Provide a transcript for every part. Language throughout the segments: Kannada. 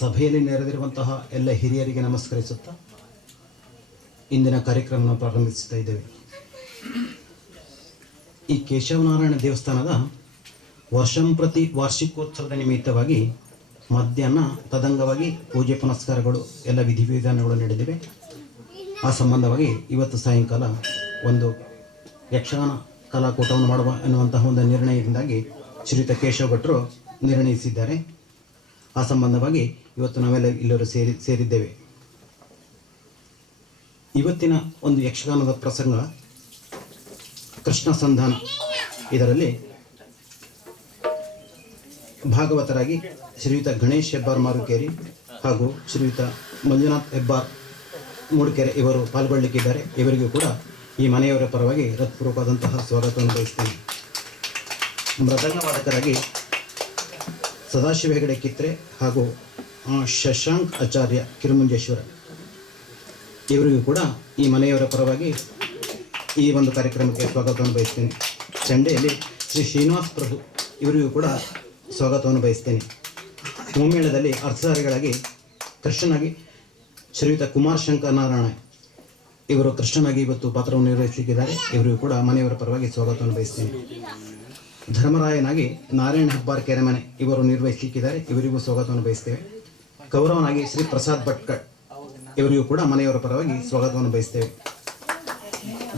ಸಭೆಯಲ್ಲಿ ನೆರೆದಿರುವಂತಹ ಎಲ್ಲ ಹಿರಿಯರಿಗೆ ನಮಸ್ಕರಿಸುತ್ತಾ ಇಂದಿನ ಕಾರ್ಯಕ್ರಮವನ್ನು ಪ್ರಾರಂಭಿಸ್ತಾ ಇದ್ದೇವೆ. ಈ ಕೇಶವನಾರಾಯಣ ದೇವಸ್ಥಾನದ ವರ್ಷಂಪ್ರತಿ ವಾರ್ಷಿಕೋತ್ಸವದ ನಿಮಿತ್ತವಾಗಿ ಮಧ್ಯಾಹ್ನ ತದಂಗವಾಗಿ ಪೂಜೆ ಪುನಸ್ಕಾರಗಳು ಎಲ್ಲ ವಿಧಿವಿಧಾನಗಳು ನಡೆದಿವೆ. ಆ ಸಂಬಂಧವಾಗಿ ಇವತ್ತು ಸಾಯಂಕಾಲ ಒಂದು ಯಕ್ಷಗಾನ ಕಲಾಕೂಟವನ್ನು ಮಾಡುವ ಎನ್ನುವಂತಹ ಒಂದು ನಿರ್ಣಯದಿಂದಾಗಿ ಶ್ರೀಯುತ ಕೇಶವ ಭಟ್ರು ನಿರ್ಣಯಿಸಿದ್ದಾರೆ. ಆ ಸಂಬಂಧವಾಗಿ ಇವತ್ತು ನಾವೆಲ್ಲ ಎಲ್ಲರೂ ಸೇರಿದ್ದೇವೆ. ಇವತ್ತಿನ ಒಂದು ಯಕ್ಷಗಾನದ ಪ್ರಸಂಗ ಕೃಷ್ಣ ಸಂಧಾನ. ಇದರಲ್ಲಿ ಭಾಗವತರಾಗಿ ಶ್ರೀಯುತ ಗಣೇಶ್ ಹೆಬ್ಬಾರ್ ಮಾರುಕೇರಿ ಹಾಗೂ ಶ್ರೀಯುತ ಮಂಜುನಾಥ್ ಹೆಬ್ಬಾರ್ ಮೂಡಿಕೆರೆ ಇವರು ಪಾಲ್ಗೊಳ್ಳಲಿಕ್ಕಿದ್ದಾರೆ. ಇವರಿಗೂ ಕೂಡ ಈ ಮನೆಯವರ ಪರವಾಗಿ ಹೃತ್ಪೂರ್ವಕವಾದಂತಹ ಸ್ವಾಗತವನ್ನು ಬಯಸ್ತೇನೆ. ಮೃದಂಗ ವಾದಕರಾಗಿ ಸದಾಶಿವ ಹೆಗಡೆ ಕಿತ್ರೆ ಹಾಗೂ ಶಶಾಂಕ್ ಆಚಾರ್ಯ ಕಿರುಮಂಜೇಶ್ವರ ಇವರಿಗೂ ಕೂಡ ಈ ಮನೆಯವರ ಪರವಾಗಿ ಈ ಒಂದು ಕಾರ್ಯಕ್ರಮಕ್ಕೆ ಸ್ವಾಗತವನ್ನು ಬಯಸ್ತೇನೆ. ಚಂಡೆಯಲ್ಲಿ ಶ್ರೀ ಶ್ರೀನಿವಾಸ್ ಪ್ರಭು ಇವರಿಗೂ ಕೂಡ ಸ್ವಾಗತವನ್ನು ಬಯಸ್ತೇನೆ. ಮುಮ್ಮೇಳದಲ್ಲಿ ಅರ್ಥಧಾರಿಗಳಾಗಿ ಕೃಷ್ಣನಾಗಿ ಶ್ರೀಯುತ ಕುಮಾರ್ ಶಂಕರ್ ನಾರಾಯಣ ಇವರು ಕೃಷ್ಣನಾಗಿ ಇವತ್ತು ಪಾತ್ರವನ್ನು ನಿರ್ವಹಿಸಲಿಕ್ಕಿದ್ದಾರೆ. ಇವರಿಗೂ ಕೂಡ ಮನೆಯವರ ಪರವಾಗಿ ಸ್ವಾಗತವನ್ನು ಬಯಸ್ತೇನೆ. ಧರ್ಮರಾಯನಾಗಿ ನಾರಾಯಣ ಹೆಬ್ಬಾರ್ ಕೆರೆಮನೆ ಇವರು ನಿರ್ವಹಿಸಲಿಕ್ಕಿದ್ದಾರೆ. ಇವರಿಗೂ ಸ್ವಾಗತವನ್ನು ಬಯಸ್ತೇವೆ. ಕೌರವನಾಗಿ ಶ್ರೀ ಪ್ರಸಾದ್ ಭಟ್ಕಳ್ ಇವರಿಗೂ ಕೂಡ ಮನೆಯವರ ಪರವಾಗಿ ಸ್ವಾಗತವನ್ನು ಬಯಸ್ತೇವೆ.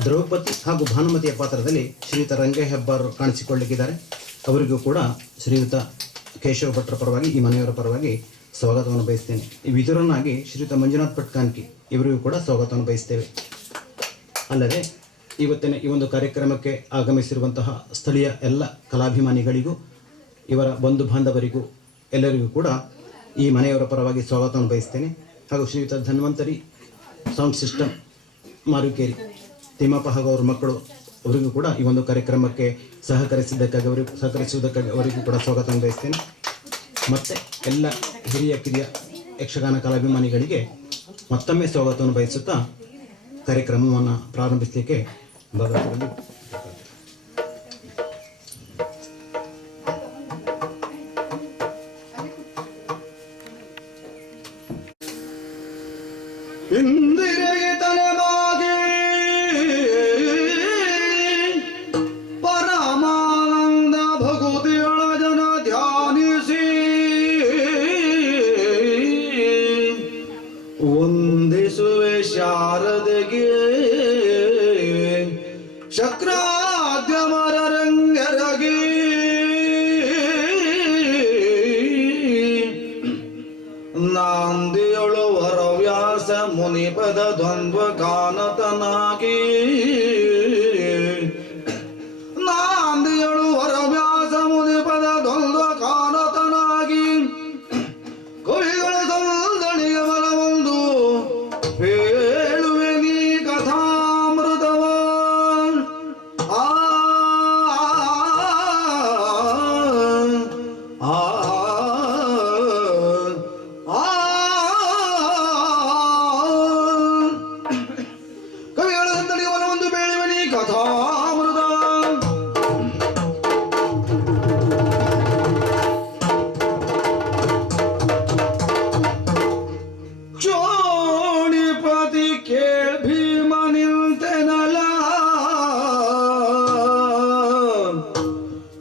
ದ್ರೌಪದಿ ಹಾಗೂ ಭಾನುಮತಿಯ ಪಾತ್ರದಲ್ಲಿ ಶ್ರೀಯುತ ರಂಗೇ ಹೆಬ್ಬಾರ್ ಕಾಣಿಸಿಕೊಳ್ಳಲಿಕ್ಕಿದ್ದಾರೆ. ಅವರಿಗೂ ಕೂಡ ಶ್ರೀಯುತ ಕೇಶವ ಭಟ್ರ ಪರವಾಗಿ ಈ ಮನೆಯವರ ಪರವಾಗಿ ಸ್ವಾಗತವನ್ನು ಬಯಸ್ತೇನೆ. ಈ ವಿದುರನಾಗಿ ಶ್ರೀಯುತ ಮಂಜುನಾಥ್ ಭಟ್ಕಾನ್ಕಿ ಇವರಿಗೂ ಕೂಡ ಸ್ವಾಗತವನ್ನು ಬಯಸ್ತೇವೆ. ಅಲ್ಲದೆ ಇವತ್ತಿನ ಈ ಒಂದು ಕಾರ್ಯಕ್ರಮಕ್ಕೆ ಆಗಮಿಸಿರುವಂತಹ ಸ್ಥಳೀಯ ಎಲ್ಲ ಕಲಾಭಿಮಾನಿಗಳಿಗೂ ಇವರ ಬಂಧು ಬಾಂಧವರಿಗೂ ಎಲ್ಲರಿಗೂ ಕೂಡ ಈ ಮನೆಯವರ ಪರವಾಗಿ ಸ್ವಾಗತವನ್ನು ಬಯಸ್ತೇನೆ. ಹಾಗೂ ಶ್ರೀಯುತ ಧನ್ವಂತರಿ ಸೌಂಡ್ ಸಿಸ್ಟಮ್ ಮಾರುಕೇರಿ ತಿಮ್ಮಪ್ಪ ಹಾಗೂ ಅವರ ಮಕ್ಕಳು ಅವರಿಗೂ ಕೂಡ ಈ ಒಂದು ಕಾರ್ಯಕ್ರಮಕ್ಕೆ ಸಹಕರಿಸುವುದಕ್ಕಾಗಿ ಅವರಿಗೂ ಕೂಡ ಸ್ವಾಗತವನ್ನು ಬಯಸ್ತೇನೆ. ಮತ್ತು ಎಲ್ಲ ಹಿರಿಯ ಕಿರಿಯ ಯಕ್ಷಗಾನ ಕಲಾಭಿಮಾನಿಗಳಿಗೆ ಮತ್ತೊಮ್ಮೆ ಸ್ವಾಗತವನ್ನು ಬಯಸುತ್ತಾ ಕಾರ್ಯಕ್ರಮವನ್ನು ಪ್ರಾರಂಭಿಸಲಿಕ್ಕೆ ಭಾಗವತರಲ್ಲಿ ಇಂದಿರೆಗೆ ತಲೆಮಾಗಿ ಪರಮಾನಂದ ಭಗವತಿಯೊಳ ಜನ ಧ್ಯಾನಿಸಿ ವಂದಿಸುವೆ ಶಾರದೆಗೆ ಶಕ್ರಾದ್ಯಮರ ರಂಗರಗಿ ನಾಂದಿಯೊಳು ವರವ್ಯಾಸ ಮುನಿಪದ ದ್ವಂದ್ವ ಕಾನತನಾಗಿ ನಾಂದಿಯೊಳು ವರವ್ಯಾಸ ಮುನಿಪದ ದ್ವಂದ್ವ ಕಾನತನಾಗಿ ಕವಿಗಳ ಸಂದಣಿಗೆ ಬಲವೊಂದು ಹೇಳುವೆ ನೀ ಕಥಾಮೃತವ ಆ ಕವಿಗಳ ಸಂದಣಿಗೆ ಬಲವೊಂದು ಬೇಳುವೆ ನೀ ಕಥಾಮೃತ. ಕ್ಷೋಣಿಪತಿ ಕೇಳ್ ಭೀಮ ನಿಂತೆನಲ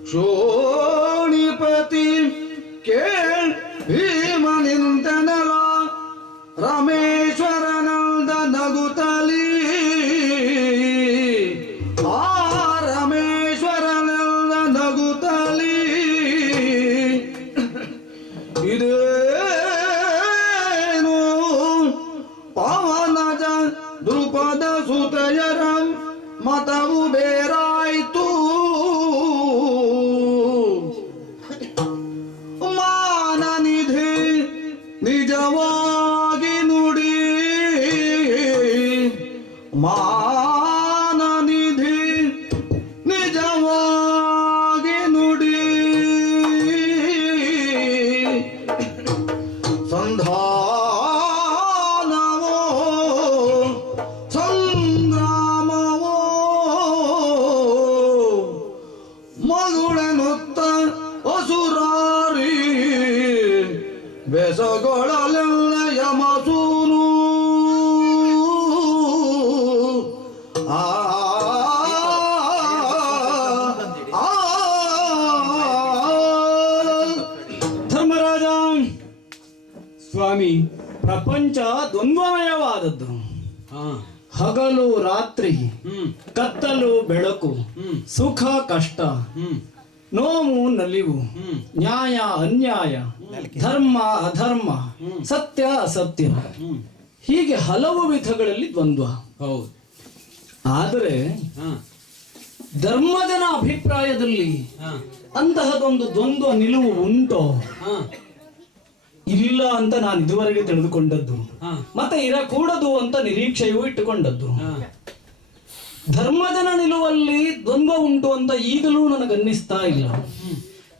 ಕ್ಷೋಣಿಪತಿ ಕೇಳ್ ಭೀಮ ನಿಂತೆನಲ ರಮೇಶ್ವರನಂದ ನಗುತ್ತಲಿ ಆ ರಮೇಶ್ವರನಂದ ನಗುತ್ತಲಿ ಇದೇನು ಪವನಜ ದ್ರುಪದ ಸುತಯರ ಮತವು ಬೇರಾಯ್ತು ಮಾನನಿಧಿ ನಿಜವಾಗಿ ನುಡಿ ಮಾನನಿಧಿ ನಿಜವಾಗಿ ನುಡಿ ಸಂಧಾನವೋ ಪ್ರಪಂಚ ದ್ವಂದ್ವಮಯವಾದದ್ದು. ಹಾ ಹಗಲು ರಾತ್ರಿ, ಕತ್ತಲು ಬೆಳಕು, ಸುಖ ಕಷ್ಟ, ನೋವು ನಲಿವು, ನ್ಯಾಯ ಅನ್ಯಾಯ, ಧರ್ಮ ಅಧರ್ಮ, ಸತ್ಯ ಅಸತ್ಯ, ಹೀಗೆ ಹಲವು ವಿಧಗಳಲ್ಲಿ ದ್ವಂದ್ವ. ಹೌದು. ಆದರೆ ಹಾ ಧರ್ಮಜನ ಅಭಿಪ್ರಾಯದಲ್ಲಿ ಹಾ ಅಂತಹದೊಂದು ದ್ವಂದ್ವ ನಿಲುವು ಉಂಟೋ? ಹಾ ಇಲ್ಲ ಅಂತ ನಾನು ಇದುವರೆಗೆ ತಿಳಿದುಕೊಂಡದ್ದು, ಹಾ ಮತ್ತೆ ಇರಕೂಡದು ಅಂತ ನಿರೀಕ್ಷೆಯೂ ಇಟ್ಟುಕೊಂಡದ್ದು. ಹಾ ಧರ್ಮಜನ ನಿಲುವಲ್ಲಿ ದ್ವಂದ್ವ ಉಂಟು ಅಂತ ಈಗಲೂ ನನಗನ್ನಿಸ್ತಾ ಇಲ್ಲ.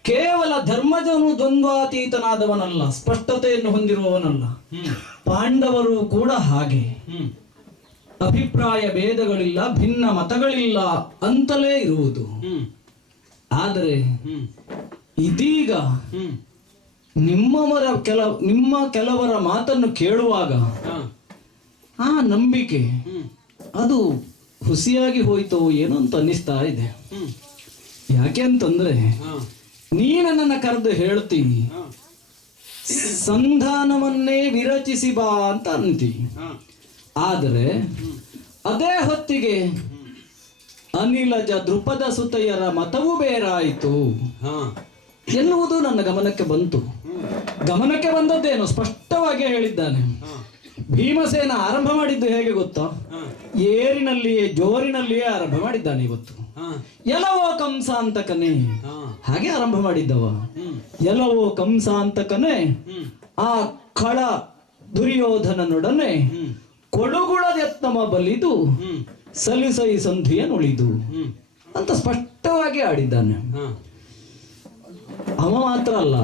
ಕೇವಲ ಧರ್ಮಜನು ದ್ವಂದ್ವಾತೀತನಾದವನಲ್ಲ, ಸ್ಪಷ್ಟತೆಯನ್ನು ಹೊಂದಿರುವವನಲ್ಲ. ಪಾಂಡವರು ಕೂಡ ಹಾಗೆ. ಅಭಿಪ್ರಾಯ ಭೇದಗಳಿಲ್ಲ, ಭಿನ್ನ ಮತಗಳಿಲ್ಲ ಅಂತಲೇ ಇರುವುದು. ಆದರೆ ಇದೀಗ ನಿಮ್ಮ ಕೆಲವರ ಮಾತನ್ನು ಕೇಳುವಾಗ ಆ ನಂಬಿಕೆ ಅದು ಹುಸಿಯಾಗಿ ಹೋಯ್ತೋ ಏನೋ ಅಂತ ಅನ್ನಿಸ್ತಾ ಇದೆ. ಯಾಕೆ ಅಂತಂದ್ರೆ ನೀ ನನ್ನನ್ನು ಕರೆದು ಹೇಳ್ತೀನಿ, ಸಂಧಾನವನ್ನೇ ವಿರಚಿಸಿ ಬಾ ಅಂತ ಅಂತಿ. ಆದರೆ ಅದೇ ಹೊತ್ತಿಗೆ ಅನಿಲಜ ದೃಪದ ಸುತೆಯರ ಮತವೂ ಬೇರಾಯಿತು ಎನ್ನುವುದು ನನ್ನ ಗಮನಕ್ಕೆ ಬಂತು. ಗಮನಕ್ಕೆ ಬಂದದ್ದೇನು ಸ್ಪಷ್ಟವಾಗಿ ಹೇಳಿದ್ದಾನೆ. ಭೀಮಸೇನ ಆರಂಭ ಮಾಡಿದ್ದು ಹೇಗೆ ಗೊತ್ತಾ? ಏರಿನಲ್ಲಿಯೇ ಜೋರಿನಲ್ಲಿಯೇ ಆರಂಭ ಮಾಡಿದ್ದಾನೆ ಇವತ್ತು. ಎಲ್ಲವೋ ಕಂಸಾಂತಕನೇ ಹಾಗೆ ಆರಂಭ ಮಾಡಿದ್ದವ. ಎಲ್ಲವೋ ಕಂಸಾಂತಕನೇ ಆ ಖಳ ದುರ್ಯೋಧನನೊಡನೆ ಕೊಡುಗುಳದೆತ್ತಮ ಬಲಿದು ಸಲಿಸೈ ಸಂಧಿಯ ನುಳಿದು ಅಂತ ಸ್ಪಷ್ಟವಾಗಿ ಆಡಿದ್ದಾನೆ. ಅವ ಮಾತ್ರ ಅಲ್ಲ,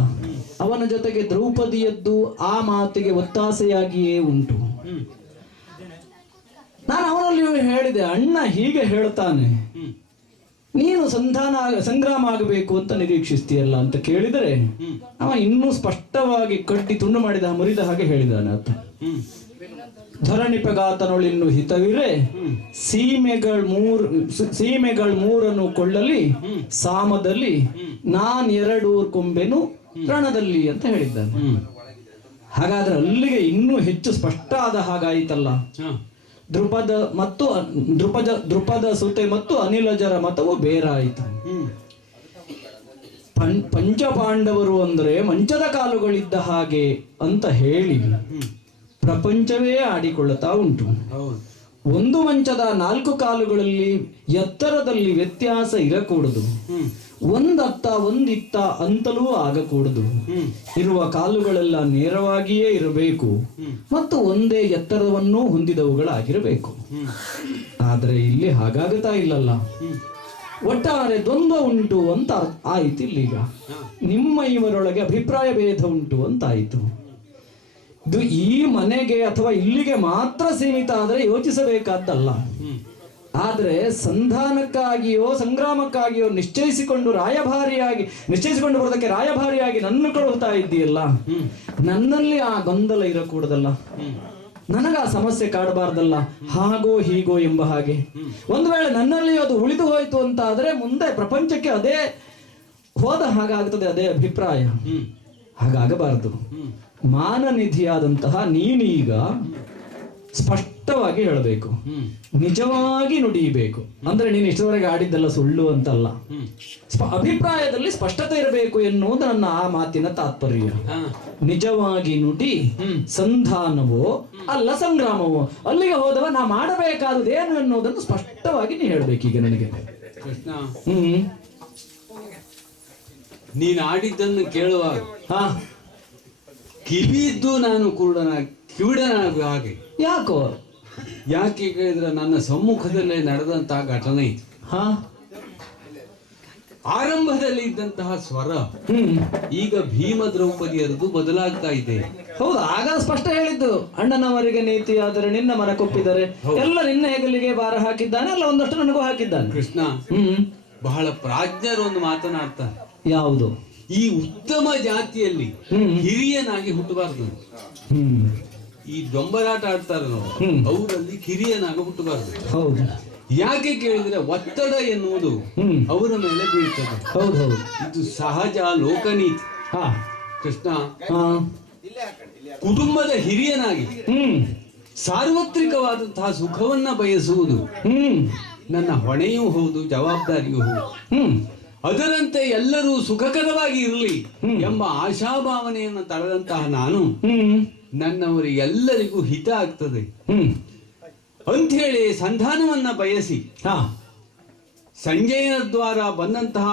ಅವನ ಜೊತೆಗೆ ದ್ರೌಪದಿಯದ್ದು ಆ ಮಾತಿಗೆ ಒತ್ತಾಸೆಯಾಗಿಯೇ ಉಂಟು. ನಾನು ಅವನಲ್ಲಿಯೂ ಹೇಳಿದೆ, ಅಣ್ಣ ಹೀಗೆ ಹೇಳ್ತಾನೆ, ನೀನು ಸಂಗ್ರಾಮ ಆಗಬೇಕು ಅಂತ ನಿರೀಕ್ಷಿಸ್ತೀಯಲ್ಲ ಅಂತ ಕೇಳಿದರೆ ಅವ ಇನ್ನೂ ಸ್ಪಷ್ಟವಾಗಿ ಕಟ್ಟಿ ತುಂಡು ಮಾಡಿದ ಮುರಿದ ಹಾಗೆ ಹೇಳಿದಾನೆ. ಆತ ಧರಣಿಪಗಾತನೊಳಿನ್ನು ಹಿತವಿರೆ ಸೀಮೆಗಳು ಮೂರನ್ನು ಕೊಳ್ಳಲಿ ಸಾಮದಲ್ಲಿ ನಾನ್ ಎರಡೂರ್ ಕೊಂಬೆನು ರಣದಲ್ಲಿ ಅಂತ ಹೇಳಿದ್ದಾನೆ. ಹಾಗಾದ್ರೆ ಅಲ್ಲಿಗೆ ಇನ್ನೂ ಹೆಚ್ಚು ಸ್ಪಷ್ಟ ಆದ ಹಾಗಾಯಿತಲ್ಲ. ದೃಪದ ಸುತೆ ಮತ್ತು ಅನಿಲಜರ ಮತವು ಬೇರಾಯಿತು. ಪಂಚಪಾಂಡವರು ಅಂದ್ರೆ ಮಂಚದ ಕಾಲುಗಳಿದ್ದ ಹಾಗೆ ಅಂತ ಹೇಳಿ ಪ್ರಪಂಚವೇ ಆಡಿಕೊಳ್ಳುತ್ತಾ ಉಂಟು. ಒಂದು ಮಂಚದ 4 ಕಾಲುಗಳಲ್ಲಿ ಎತ್ತರದಲ್ಲಿ ವ್ಯತ್ಯಾಸ ಇರಕೂಡದು, ಒಂದತ್ತ ಒಂದಿತ್ತ ಅಂತಲೂ ಆಗಕೂಡದು. ಇರುವ ಕಾಲುಗಳೆಲ್ಲ ನೇರವಾಗಿಯೇ ಇರಬೇಕು ಮತ್ತು ಒಂದೇ ಎತ್ತರವನ್ನೂ ಹೊಂದಿದವುಗಳಾಗಿರಬೇಕು. ಆದ್ರೆ ಇಲ್ಲಿ ಹಾಗಾಗುತ್ತಾ ಇಲ್ಲಲ್ಲ. ಒಟ್ಟಾರೆ ದ್ವಂದ್ವ ಉಂಟು ಅಂತ ಆಯಿತು. ಇಲ್ಲೀಗ ನಿಮ್ಮ ಇವರೊಳಗೆ ಅಭಿಪ್ರಾಯ ಭೇದ ಉಂಟು ಅಂತ ಆಯಿತು. ಇದು ಈ ಮನೆಗೆ ಅಥವಾ ಇಲ್ಲಿಗೆ ಮಾತ್ರ ಸೀಮಿತ ಆದರೆ ಯೋಚಿಸಬೇಕಾದ್ದಲ್ಲ. ಆದ್ರೆ ಸಂಧಾನಕ್ಕಾಗಿಯೋ ಸಂಗ್ರಾಮಕ್ಕಾಗಿಯೋ ನಿಶ್ಚಯಿಸಿಕೊಂಡು ಬರೋದಕ್ಕೆ ರಾಯಭಾರಿಯಾಗಿ ನನ್ನ ಕಳುಹುತ್ತಾ ಇದ್ದೀಯಲ್ಲ, ನನ್ನಲ್ಲಿ ಆ ಗೊಂದಲ ಇರಕೂಡದಲ್ಲ, ನನಗ ಆ ಸಮಸ್ಯೆ ಕಾಡಬಾರ್ದಲ್ಲ, ಹಾಗೋ ಹೀಗೋ ಎಂಬ ಹಾಗೆ. ಒಂದು ವೇಳೆ ನನ್ನಲ್ಲಿ ಅದು ಉಳಿದು ಹೋಯ್ತು ಅಂತ ಆದ್ರೆ ಮುಂದೆ ಪ್ರಪಂಚಕ್ಕೆ ಅದೇ ಹೋದ ಹಾಗಾಗ್ತದೆ, ಅದೇ ಅಭಿಪ್ರಾಯ. ಹಾಗಾಗಬಾರದು. ಮಾನನಿಧಿಯಾದಂತಹ ನೀನೀಗ ಸ್ಪಷ್ಟವಾಗಿ ಹೇಳಬೇಕು, ನಿಜವಾಗಿ ನುಡಿಯಬೇಕು. ಅಂದ್ರೆ ನೀನು ಇಷ್ಟವರೆಗೆ ಆಡಿದ್ದೆಲ್ಲ ಸುಳ್ಳು ಅಂತಲ್ಲ, ಅಭಿಪ್ರಾಯದಲ್ಲಿ ಸ್ಪಷ್ಟತೆ ಇರಬೇಕು ಎನ್ನುವುದು ನನ್ನ ಆ ಮಾತಿನ ತಾತ್ಪರ್ಯ. ನಿಜವಾಗಿ ನುಡಿ ಸಂಧಾನವೋ ಅಲ್ಲ ಸಂಗ್ರಾಮವೋ, ಅಲ್ಲಿಗೆ ಹೋದವ ನಾ ಮಾಡಬೇಕಾದದೇನು ಎನ್ನುವುದನ್ನು ಸ್ಪಷ್ಟವಾಗಿ ನೀ ಹೇಳ್ಬೇಕೀಗ ನನಗೆ. ಕೃಷ್ಣ, ನೀನು ಆಡಿದ್ದನ್ನು ಕೇಳುವಾಗ ಕಿವಿದ್ದು ನಾನು ಕಿವಿಡನಾಗ ಹಾಗೆ. ಯಾಕೆ ಕೇಳಿದ್ರೆ ನನ್ನ ಸಮ್ಮುಖದಲ್ಲೇ ನಡೆದಂತಹ ಘಟನೆ ಇದು. ಆರಂಭದಲ್ಲಿ ಇದ್ದಂತಹ ಸ್ವರ ಈಗ ಭೀಮ ದ್ರೌಪದಿಯರದು ಬದಲಾಗ್ತಾ ಇದೆ. ಹೌದು, ಆಗ ಸ್ಪಷ್ಟ ಹೇಳಿದ್ದು, ಅಣ್ಣನವರಿಗೆ ನೀತಿ ಆದರೆ ನಿನ್ನ ಮನಕೊಪ್ಪಿದರೆ ಎಲ್ಲ ನಿನ್ನ ಹೆಗಲಿಗೆ ಭಾರ ಹಾಕಿದ್ದಾನೆ, ಅಲ್ಲ ಒಂದಷ್ಟು ನನಗೂ ಹಾಕಿದ್ದಾನೆ. ಕೃಷ್ಣ, ಬಹಳ ಪ್ರಾಜ್ಞರು ಒಂದು ಮಾತನಾಡ್ತಾರೆ. ಯಾವುದು? ಈ ಉತ್ತಮ ಜಾತಿಯಲ್ಲಿ ಹಿರಿಯನಾಗಿ ಹುಟ್ಟಬಾರ್ದು. ಈ ದೊಂಬರಾಟ ಆಡ್ತಾರೆ ನಾವು, ಅವರಲ್ಲಿ ಕಿರಿಯನಾಗಿ ಹುಟ್ಟಬಾರ್ದು. ಹೌದು. ಯಾಕೆ ಕೇಳಿದ್ರೆ ಒತ್ತಡ ಎನ್ನುವುದು ಅವರ ಮೇಲೆ ಬೀಳ್ತದೆ. ಹೌದು, ಇದು ಸಹಜ ಲೋಕನೀತಿ. ಕೃಷ್ಣ, ಕುಟುಂಬದ ಹಿರಿಯನಾಗಿ ಸಾರ್ವತ್ರಿಕವಾದಂತಹ ಸುಖವನ್ನ ಬಯಸುವುದು ನನ್ನ ಹೊಣೆಯೂ ಹೌದು, ಜವಾಬ್ದಾರಿಯೂ ಹೌದು. ಅದರಂತೆ ಎಲ್ಲರೂ ಸುಖಕರವಾಗಿ ಇರಲಿ ಎಂಬ ಆಶಾಭಾವನೆಯನ್ನು ತಳೆದಂತಹ ನಾನು ನನ್ನವರಿಗೆಲ್ಲರಿಗೂ ಹಿತ ಆಗ್ತದೆ ಅಂಥೇಳಿ ಸಂಧಾನವನ್ನ ಬಯಸಿ ಸಂಜಯನ ದ್ವಾರ ಬಂದಂತಹ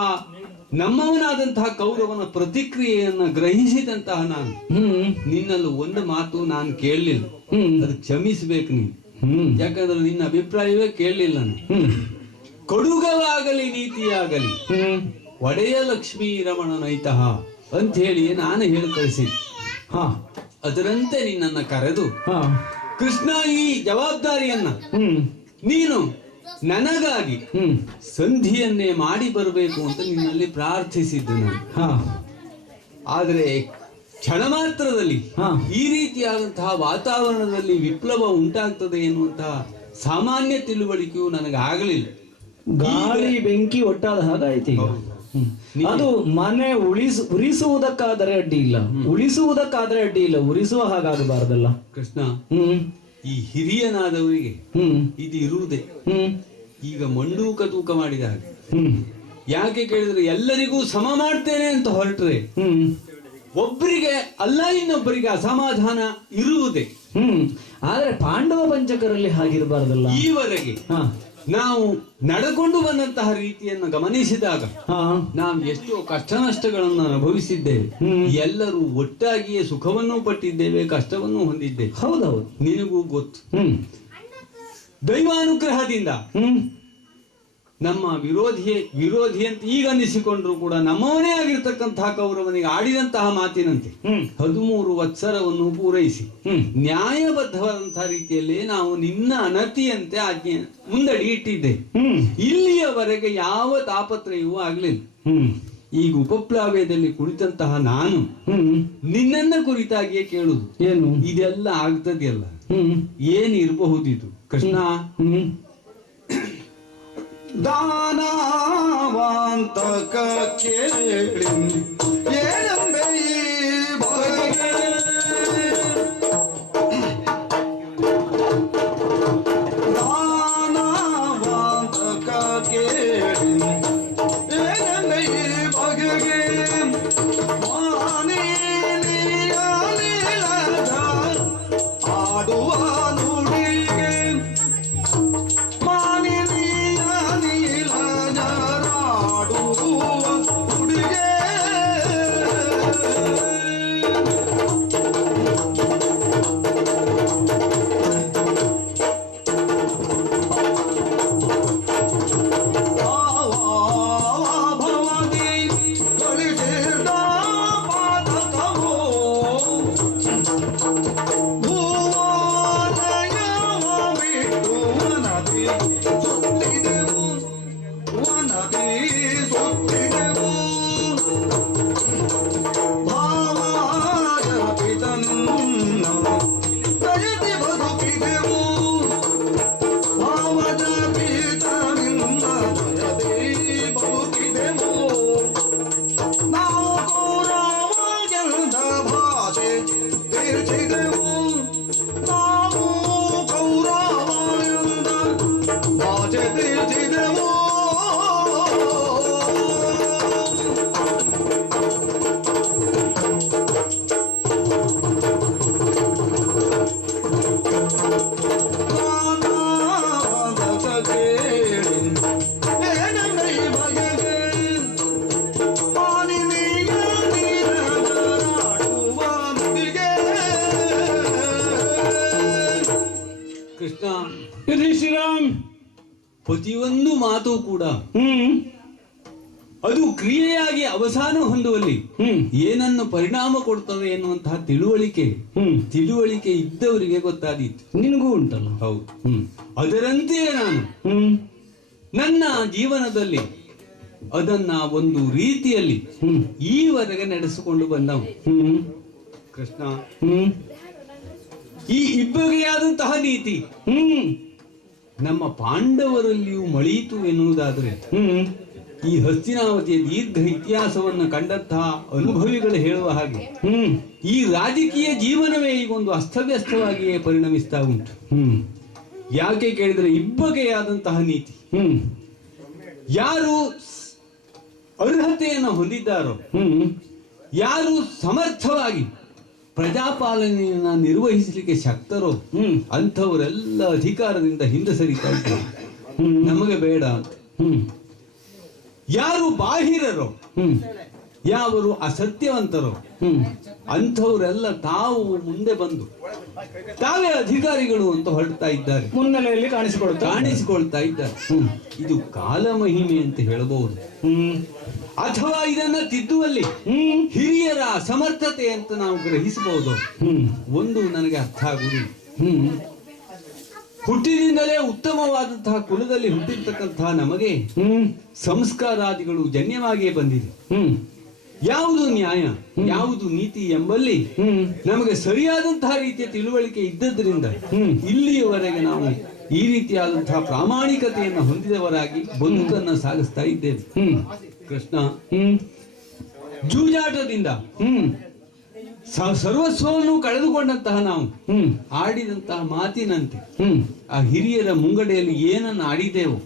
ನಮ್ಮವನಾದಂತಹ ಕೌರವನ ಪ್ರತಿಕ್ರಿಯೆಯನ್ನ ಗ್ರಹಿಸಿದಂತಹ ನಾನು ನಿನ್ನಲ್ಲಿ ಒಂದು ಮಾತು ನಾನು ಕೇಳಲಿಲ್ಲ, ಅದು ಕ್ಷಮಿಸ್ಬೇಕು ನೀನು. ಯಾಕಂದ್ರೆ ನಿನ್ನ ಅಭಿಪ್ರಾಯವೇ ಕೇಳಲಿಲ್ಲ ನಾನು. ಕೊಡುಗವಾಗಲಿ ನೀತಿಯಾಗಲಿ ಒಡೆಯ ಲಕ್ಷ್ಮೀ ರಮಣನೈತಃ ಅಂತ ಹೇಳಿ ನಾನು ಹೇಳಿ ಕಳಿಸಿ ಅದರಂತೆ ನಿನ್ನನ್ನ ಕರೆದು ಕೃಷ್ಣ ಈ ಜವಾಬ್ದಾರಿಯನ್ನ ನೀನು ನನಗಾಗಿ ಸಂಧಿಯನ್ನೇ ಮಾಡಿ ಬರಬೇಕು ಅಂತ ನಿನ್ನಲ್ಲಿ ಪ್ರಾರ್ಥಿಸಿದ್ದೆ ನಾನು. ಆದರೆ ಕ್ಷಣ ಮಾತ್ರದಲ್ಲಿ ಈ ರೀತಿಯಾದಂತಹ ವಾತಾವರಣದಲ್ಲಿ ವಿಪ್ಲವ ಉಂಟಾಗ್ತದೆ ಎನ್ನುವಂತಹ ಸಾಮಾನ್ಯ ತಿಳುವಳಿಕೆಯು ನನಗೆ ಆಗಲಿಲ್ಲ. ಗಾಳಿ ಬೆಂಕಿ ಒಟ್ಟಾದ ಹಾಗಾಯ್ತು ಈಗ. ಅದು ಮನೆ ಉರಿಸುವುದಕ್ಕಾದರೆ ಅಡ್ಡಿ ಇಲ್ಲ, ಉಳಿಸುವುದಕ್ಕಾದ್ರೆ ಅಡ್ಡಿ ಇಲ್ಲ, ಉರಿಸುವ ಹಾಗಾಗಬಾರ್ದಲ್ಲ ಕೃಷ್ಣ. ಈ ಹಿರಿಯನಾದವರಿಗೆ ಇದು ಇರುವುದೇ ಈಗ ಮಂಡೂಕ ತೂಕ ಮಾಡಿದ ಹಾಗೆ. ಯಾಕೆ ಕೇಳಿದ್ರೆ ಎಲ್ಲರಿಗೂ ಸಮ ಮಾಡ್ತೇನೆ ಅಂತ ಹೊರಟ್ರೆ ಒಬ್ಬರಿಗೆ ಅಲ್ಲ ಇನ್ನೊಬ್ಬರಿಗೆ ಅಸಮಾಧಾನ ಇರುವುದೇ. ಆದ್ರೆ ಪಾಂಡವ ಪಂಚಕರಲ್ಲಿ ಹಾಗಿರಬಾರ್ದಲ್ಲ. ಈವರೆಗೆ ನಾವು ನಡೆಕೊಂಡು ಬಂದಂತಹ ರೀತಿಯನ್ನು ಗಮನಿಸಿದಾಗ ನಾವು ಎಷ್ಟೋ ಕಷ್ಟ ನಷ್ಟಗಳನ್ನು ಅನುಭವಿಸಿದ್ದೇವೆ. ಎಲ್ಲರೂ ಒಟ್ಟಾಗಿಯೇ ಸುಖವನ್ನು ಪಟ್ಟಿದ್ದೇವೆ, ಕಷ್ಟವನ್ನು ಹೊಂದಿದ್ದೇವೆ. ಹೌದೌದು, ನಿನಗೂ ಗೊತ್ತು. ದೈವಾನುಗ್ರಹದಿಂದ ನಮ್ಮ ವಿರೋಧಿ ಅಂತ ಈಗ ಅನ್ನಿಸಿಕೊಂಡ್ರು ಕೂಡ ನಮ್ಮವನೇ ಆಗಿರ್ತಕ್ಕಂತಹ ಕೌರವನಿಗೆ ಆಡಿದಂತಹ ಮಾತಿನಂತೆ 13 ವತ್ಸರವನ್ನು ಪೂರೈಸಿ ನ್ಯಾಯಬದ್ಧವಾದಂತಹ ರೀತಿಯಲ್ಲಿ ನಾವು ನಿನ್ನ ಅನತಿಯಂತೆ ಆಜ್ಞೆ ಮುಂದಡಿ ಇಟ್ಟಿದ್ದೆ. ಇಲ್ಲಿಯವರೆಗೆ ಯಾವ ತಾಪತ್ರಯವೂ ಆಗ್ಲಿಲ್ಲ. ಈಗ ಉಪಪ್ಲಾವ್ಯದಲ್ಲಿ ಕುಳಿತಂತಹ ನಾನು ನಿನ್ನನ್ನ ಕುರಿತಾಗಿಯೇ ಕೇಳುದು, ಏನು ಇದೆಲ್ಲ ಆಗ್ತದೆಯಲ್ಲ, ಏನಿರಬಹುದಿದು ಕೃಷ್ಣ? ದಾನವಂತಕ ಕೇಳಿ ಏನಂಬೆ ಬಗೆ ದಾನವಂತಕ ಕೇಳಿ ಏನಂಬೆ ಬಗೆಗೆ ಆಡುವ ನುಡಿಗೆ ಕೃಷ್ಣ ಶ್ರೀರಾಮ್ ಪ್ರತಿಯೊಂದು ಮಾತು ಕೂಡ ಅದು ಕ್ರಿಯೆಯಾಗಿ ಅವಸಾನ ಹೊಂದುವಲ್ಲಿ ಏನನ್ನು ಪರಿಣಾಮ ಕೊಡ್ತದೆ ಎನ್ನುವಂತಹ ತಿಳುವಳಿಕೆ ಇದ್ದವರಿಗೆ ಗೊತ್ತಾದೀತು. ನಿನಗೂ ಉಂಟಲ್ಲ? ಹೌದು. ಅದರಂತೆಯೇ ನಾನು ನನ್ನ ಜೀವನದಲ್ಲಿ ಅದನ್ನ ಒಂದು ರೀತಿಯಲ್ಲಿ ಈವರೆಗೆ ನಡೆಸಿಕೊಂಡು ಬಂದವ ಕೃಷ್ಣ. ಈ ಇಬ್ಬಗೆಯಾದಂತಹ ನೀತಿ ನಮ್ಮ ಪಾಂಡವರಲ್ಲಿಯೂ ಮಳೀತು ಎನ್ನುವುದಾದರೆ ಈ ಹಸ್ತಿನಾವತಿಯ ದೀರ್ಘ ಇತಿಹಾಸವನ್ನು ಕಂಡಂತಹ ಅನುಭವಿಗಳು ಹೇಳುವ ಹಾಗೆ ಈ ರಾಜಕೀಯ ಜೀವನವೇ ಈಗೊಂದು ಅಸ್ತವ್ಯಸ್ತವಾಗಿಯೇ ಪರಿಣಮಿಸ್ತಾ ಉಂಟು. ಯಾಕೆ ಕೇಳಿದರೆ ಇಬ್ಬಗೆಯಾದಂತಹ ನೀತಿ. ಯಾರು ಅರ್ಹತೆಯನ್ನು ಹೊಂದಿದ್ದಾರೋ, ಯಾರು ಸಮರ್ಥವಾಗಿ ಪ್ರಜಾಪಾಲನೆಯನ್ನ ನಿರ್ವಹಿಸಲಿಕ್ಕೆ ಶಕ್ತರೋ ಅಂಥವರೆಲ್ಲ ಅಧಿಕಾರದಿಂದ ಹಿಂದೆ ಸರಿತಾ ಇದ್ದಾರೆ. ನಮಗೆ ಬೇಡ ಅಂತ. ಯಾರು ಬಾಹಿರರೋ, ಯಾವರು ಅಸತ್ಯವಂತರೋ ಅಂಥವರೆಲ್ಲ ತಾವು ಮುಂದೆ ಬಂದು ತಾವೇ ಅಧಿಕಾರಿಗಳು ಅಂತ ಹೊರಡ್ತಾ ಇದ್ದಾರೆ, ಮುನ್ನೆಲೆಯಲ್ಲಿ ಕಾಣಿಸಿಕೊಳ್ತಾ ಇದ್ದಾರೆ. ಇದು ಕಾಲಮಹಿಮೆ ಅಂತ ಹೇಳಬಹುದು. ಅಥವಾ ಇದನ್ನ ತಿದ್ದುವಲ್ಲಿ ಹಿರಿಯರ ಅಸಮರ್ಥತೆ ಅಂತ ನಾವು ಗ್ರಹಿಸಬಹುದು. ಒಂದು ನನಗೆ ಅರ್ಥ ಆಗುವುದಿಲ್ಲ. ಹುಟ್ಟಿನಿಂದಲೇ ಉತ್ತಮವಾದಂತಹ ಕುಲದಲ್ಲಿ ಹುಟ್ಟಿರ್ತಕ್ಕಂತಹ ನಮಗೆ ಸಂಸ್ಕಾರಾದಿಗಳು ಜನ್ಯವಾಗಿಯೇ ಬಂದಿದೆ. ಯಾವುದು ನ್ಯಾಯ, ಯಾವುದು ನೀತಿ ಎಂಬಲ್ಲಿ ನಮಗೆ ಸರಿಯಾದಂತಹ ರೀತಿಯ ತಿಳುವಳಿಕೆ ಇದ್ದದ್ರಿಂದ ಇಲ್ಲಿಯವರೆಗೆ ನಾವು ಈ ರೀತಿಯಾದಂತಹ ಪ್ರಾಮಾಣಿಕತೆಯನ್ನು ಹೊಂದಿದವರಾಗಿ ಬದುಕನ್ನು ಸಾಗಿಸ್ತಾ ಇದ್ದೇವೆ. ಕೃಷ್ಣ ಜೂಜಾಟದಿಂದ ಸರ್ವಸ್ವವನ್ನು ಕಳೆದುಕೊಂಡಂತಹ ನಾವು ಆಡಿದಂತಹ ಮಾತಿನಂತೆ ಆ ಹಿರಿಯರ ಮುಂಗಡೆಯಲ್ಲಿ ಏನನ್ನು ಆಡಿದೆವು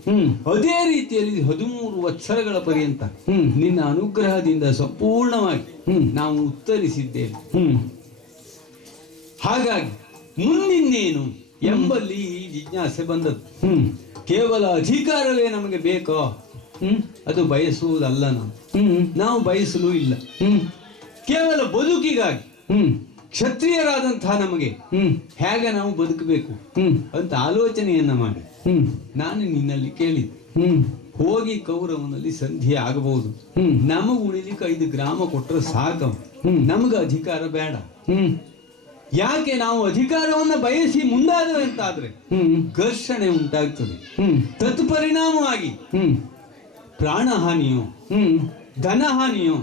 ಅದೇ ರೀತಿಯಲ್ಲಿ 13 ವತ್ಸರಗಳ ಪರ್ಯಂತ ನಿನ್ನ ಅನುಗ್ರಹದಿಂದ ಸಂಪೂರ್ಣವಾಗಿ ನಾವು ಉತ್ತರಿಸಿದ್ದೇವೆ. ಹಾಗಾಗಿ ಮುಂದಿನ್ನೇನು ಎಂಬಲ್ಲಿ ಈ ಜಿಜ್ಞಾಸೆ ಬಂದದ್ದು. ಕೇವಲ ಅಧಿಕಾರವೇ ನಮಗೆ ಬೇಕೋ? ಅದು ಬಯಸುವುದಲ್ಲ. ನಾವು ಬಯಸಲು ಇಲ್ಲ. ಕೇವಲ ಬದುಕಿಗಾಗಿ ಕ್ಷತ್ರಿಯರಾದಂತಹ ನಮಗೆ ಹೇಗೆ ನಾವು ಬದುಕಬೇಕು ಅಂತ ಆಲೋಚನೆಯನ್ನ ಮಾಡಿ ನಾನು ನಿನ್ನಲ್ಲಿ ಕೇಳಿದ್ದೆ, ಹೋಗಿ ಕೌರವನಲ್ಲಿ ಸಂಧಿ ಆಗಬಹುದು, ನಮಗ ಉಳಿಲಿಕ್ಕೆ 5 ಗ್ರಾಮ ಕೊಟ್ಟರೆ ಸಾಕ, ನಮಗ ಅಧಿಕಾರ ಬೇಡ. ಯಾಕೆ ನಾವು ಅಧಿಕಾರವನ್ನ ಬಯಸಿ ಮುಂದಾದವೆ ಅಂತಾದ್ರೆ ಘರ್ಷಣೆ ಉಂಟಾಗ್ತದೆ. ತತ್ಪರಿಣಾಮವಾಗಿ ಪ್ರಾಣಹಾನಿಯೋ ಧನಹಾನಿಯೋ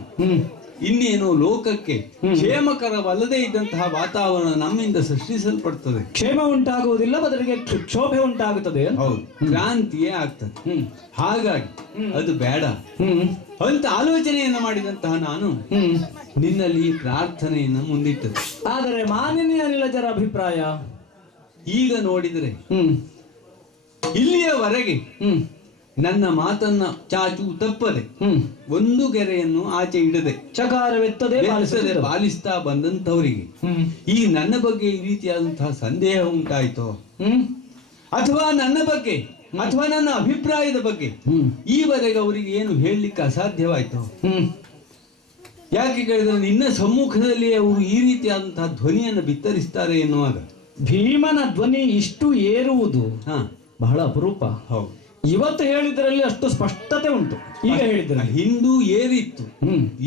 ಇನ್ನೇನೋ ಲೋಕಕ್ಕೆ ಕ್ಷೇಮಕರವಲ್ಲದೆ ಇದ್ದಂತಹ ವಾತಾವರಣ ನಮ್ಮಿಂದ ಸೃಷ್ಟಿಸಲ್ಪಡ್ತದೆ. ಕ್ಷೇಮ ಉಂಟಾಗುವುದಿಲ್ಲ, ಬದಲಿಗೆ ಕ್ಷೋಭೆ ಉಂಟಾಗುತ್ತದೆ. ಹೌದು, ಕ್ರಾಂತಿಯೇ ಆಗ್ತದೆ. ಹಾಗಾಗಿ ಅದು ಬೇಡ ಅಂತ ಆಲೋಚನೆಯನ್ನ ಮಾಡಿದಂತಹ ನಾನು ನಿನ್ನಲ್ಲಿ ಪ್ರಾರ್ಥನೆಯನ್ನು ಮುಂದಿಟ್ಟது. ಆದರೆ ಮಾನ್ಯ ನಿಲಜರ ಅಭಿಪ್ರಾಯ ಈಗ ನೋಡಿದರೆ ಇಲ್ಲಿಯವರೆಗೆ ನನ್ನ ಮಾತನ್ನ ಚಾಚು ತಪ್ಪದೆ ಒಂದು ಗೆರೆಯನ್ನು ಆಚೆ ಇಡದೆ ಚಕಾರವೆತ್ತದೆ ಪಾಲಿಸ್ತಾ ಬಂದಂತವರಿಗೆ ಈ ನನ್ನ ಬಗ್ಗೆ ಈ ರೀತಿಯಾದಂತಹ ಸಂದೇಹ ಉಂಟಾಯ್ತೋ, ಅಥವಾ ನನ್ನ ಬಗ್ಗೆ ಅಥವಾ ನನ್ನ ಅಭಿಪ್ರಾಯದ ಬಗ್ಗೆ ಈವರೆಗೆ ಅವರಿಗೆ ಏನು ಹೇಳಲಿಕ್ಕೆ ಅಸಾಧ್ಯವಾಯ್ತೋ? ಯಾಕೆ ಕೇಳಿದ್ರೆ ನಿನ್ನ ಸಮ್ಮುಖದಲ್ಲಿ ಅವರು ಈ ರೀತಿಯಾದಂತಹ ಧ್ವನಿಯನ್ನು ಬಿತ್ತರಿಸ್ತಾರೆ ಎನ್ನುವಾಗ ಭೀಮನ ಧ್ವನಿ ಇಷ್ಟು ಏರುವುದು ಬಹಳ ಅಪರೂಪ. ಹೌದು, ಇವತ್ತು ಹೇಳಿದ್ರಲ್ಲಿ ಅಷ್ಟು ಸ್ಪಷ್ಟತೆ ಉಂಟು. ಈಗ ಹೇಳಿದ್ರೆ ಹಿಂದೂ ಏರಿತ್ತು,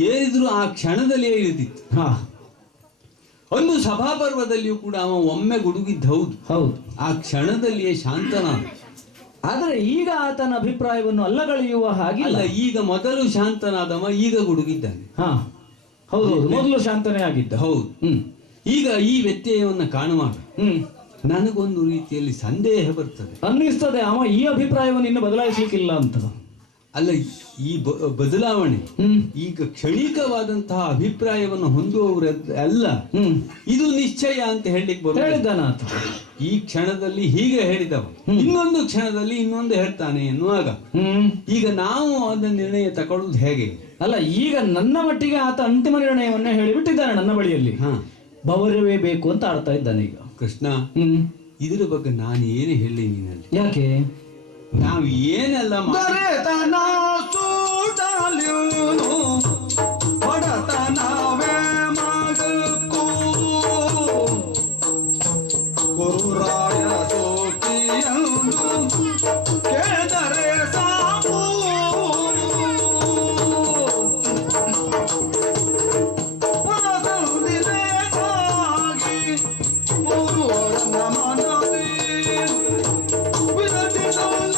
ಏರಿದ್ರು ಆ ಕ್ಷಣದಲ್ಲಿ ಏರಿದಿತ್ತು. ಒಂದು ಸಭಾಪರ್ವದಲ್ಲಿಯೂ ಕೂಡ ಅವ ಒಮ್ಮೆ ಗುಡುಗಿದ್ದ. ಹೌದು, ಆ ಕ್ಷಣದಲ್ಲಿಯೇ ಶಾಂತನಾದ. ಆದರೆ ಈಗ ಆತನ ಅಭಿಪ್ರಾಯವನ್ನು ಅಲ್ಲಗಳೆಯುವ ಹಾಗಿಲ್ಲ. ಈಗ ಮೊದಲು ಶಾಂತನಾದವ ಈಗ ಗುಡುಗಿದ್ದಾನೆ. ಹೌದು, ಮೊದಲು ಶಾಂತನೇ ಆಗಿದ್ದ. ಹೌದು. ಈಗ ಈ ವ್ಯತ್ಯಯವನ್ನ ಕಾಣುವಾಗ ನನಗೊಂದು ರೀತಿಯಲ್ಲಿ ಸಂದೇಹ ಬರ್ತದೆ, ಅನ್ನಿಸ್ತದೆ ಅವ ಈ ಅಭಿಪ್ರಾಯವನ್ನು ಇನ್ನು ಬದಲಾಯಿಸಲಿಕ್ಕಿಲ್ಲ ಅಂತ. ಅಲ್ಲ, ಈ ಬದಲಾವಣೆ ಈಗ ಕ್ಷಣಿಕವಾದಂತಹ ಅಭಿಪ್ರಾಯವನ್ನು ಹೊಂದುವವರೆಲ್ಲ ಇದು ನಿಶ್ಚಯ ಅಂತ ಹೇಳಿಕ್ ಹೇಳಿದ್ದಾನ. ಈ ಕ್ಷಣದಲ್ಲಿ ಹೀಗೆ ಹೇಳಿದವ, ಇನ್ನೊಂದು ಕ್ಷಣದಲ್ಲಿ ಇನ್ನೊಂದು ಹೇಳ್ತಾನೆ ಎನ್ನುವಾಗ ಈಗ ನಾವು ಅದನ್ನ ನಿರ್ಣಯ ತಗೊಳ್ಳುವುದು ಹೇಗೆ? ಅಲ್ಲ, ಈಗ ನನ್ನ ಮಟ್ಟಿಗೆ ಆತ ಅಂತಿಮ ನಿರ್ಣಯವನ್ನೇ ಹೇಳಿಬಿಟ್ಟಿದ್ದಾನೆ ನನ್ನ ಬಳಿಯಲ್ಲಿ. ಭವರವೇ ಬೇಕು ಅಂತ ಆಡ್ತಾ ಇದ್ದಾನೆ ಈಗ. ಕೃಷ್ಣ, ಇದ್ರ ಬಗ್ಗೆ ನಾನು ಏನು ಹೇಳಿ ನಿನ್ನಲ್ಲಿ? ಯಾಕೆ ನಾವು ಏನೆಲ್ಲ ಗುರುರಾಯ ಸೋತಿಯಂದು ಕೇದರೆ ಸಾಕು ಪರಸಂದಿದೆ ಸಾಗಿ ಗುರುವರನ ಮನದಿ ವಿರಚಿಸೋಣ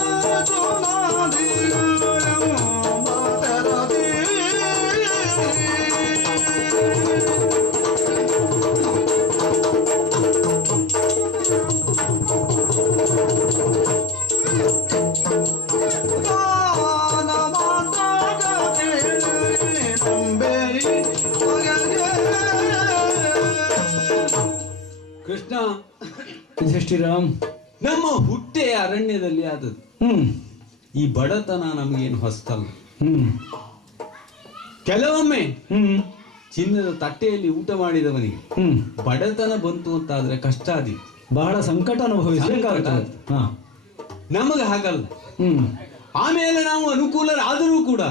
ಚುನಾದಿ ಎಂಬತರದಿ ನಮ್ಮ ಹುಟ್ಟೆ ಅರಣ್ಯದಲ್ಲಿ ಆದದ್ದು. ಹ್ಮ್ ಈ ಬಡತನ ನಮಗೇನು ಹೊಸ್ತಲ್ಲ. ಹ್ಮ್ ಕೆಲವೊಮ್ಮೆ ಹ್ಮ್ ಚಿನ್ನದ ತಟ್ಟೆಯಲ್ಲಿ ಊಟ ಮಾಡಿದವನಿಗೆ ಹ್ಮ್ ಬಡತನ ಬಂತು ಅಂತಾದ್ರೆ ಕಷ್ಟ ಆದೀತು, ಬಹಳ ಸಂಕಟ ಅನುಭವಿಸಬೇಕಾಗ್ತದೆ. ಹಾ ನಮಗೆ ಹಾಗಲ್ಲ. ಹ್ಮ್ ಆಮೇಲೆ ನಾವು ಅನುಕೂಲರಾದರೂ ಕೂಡ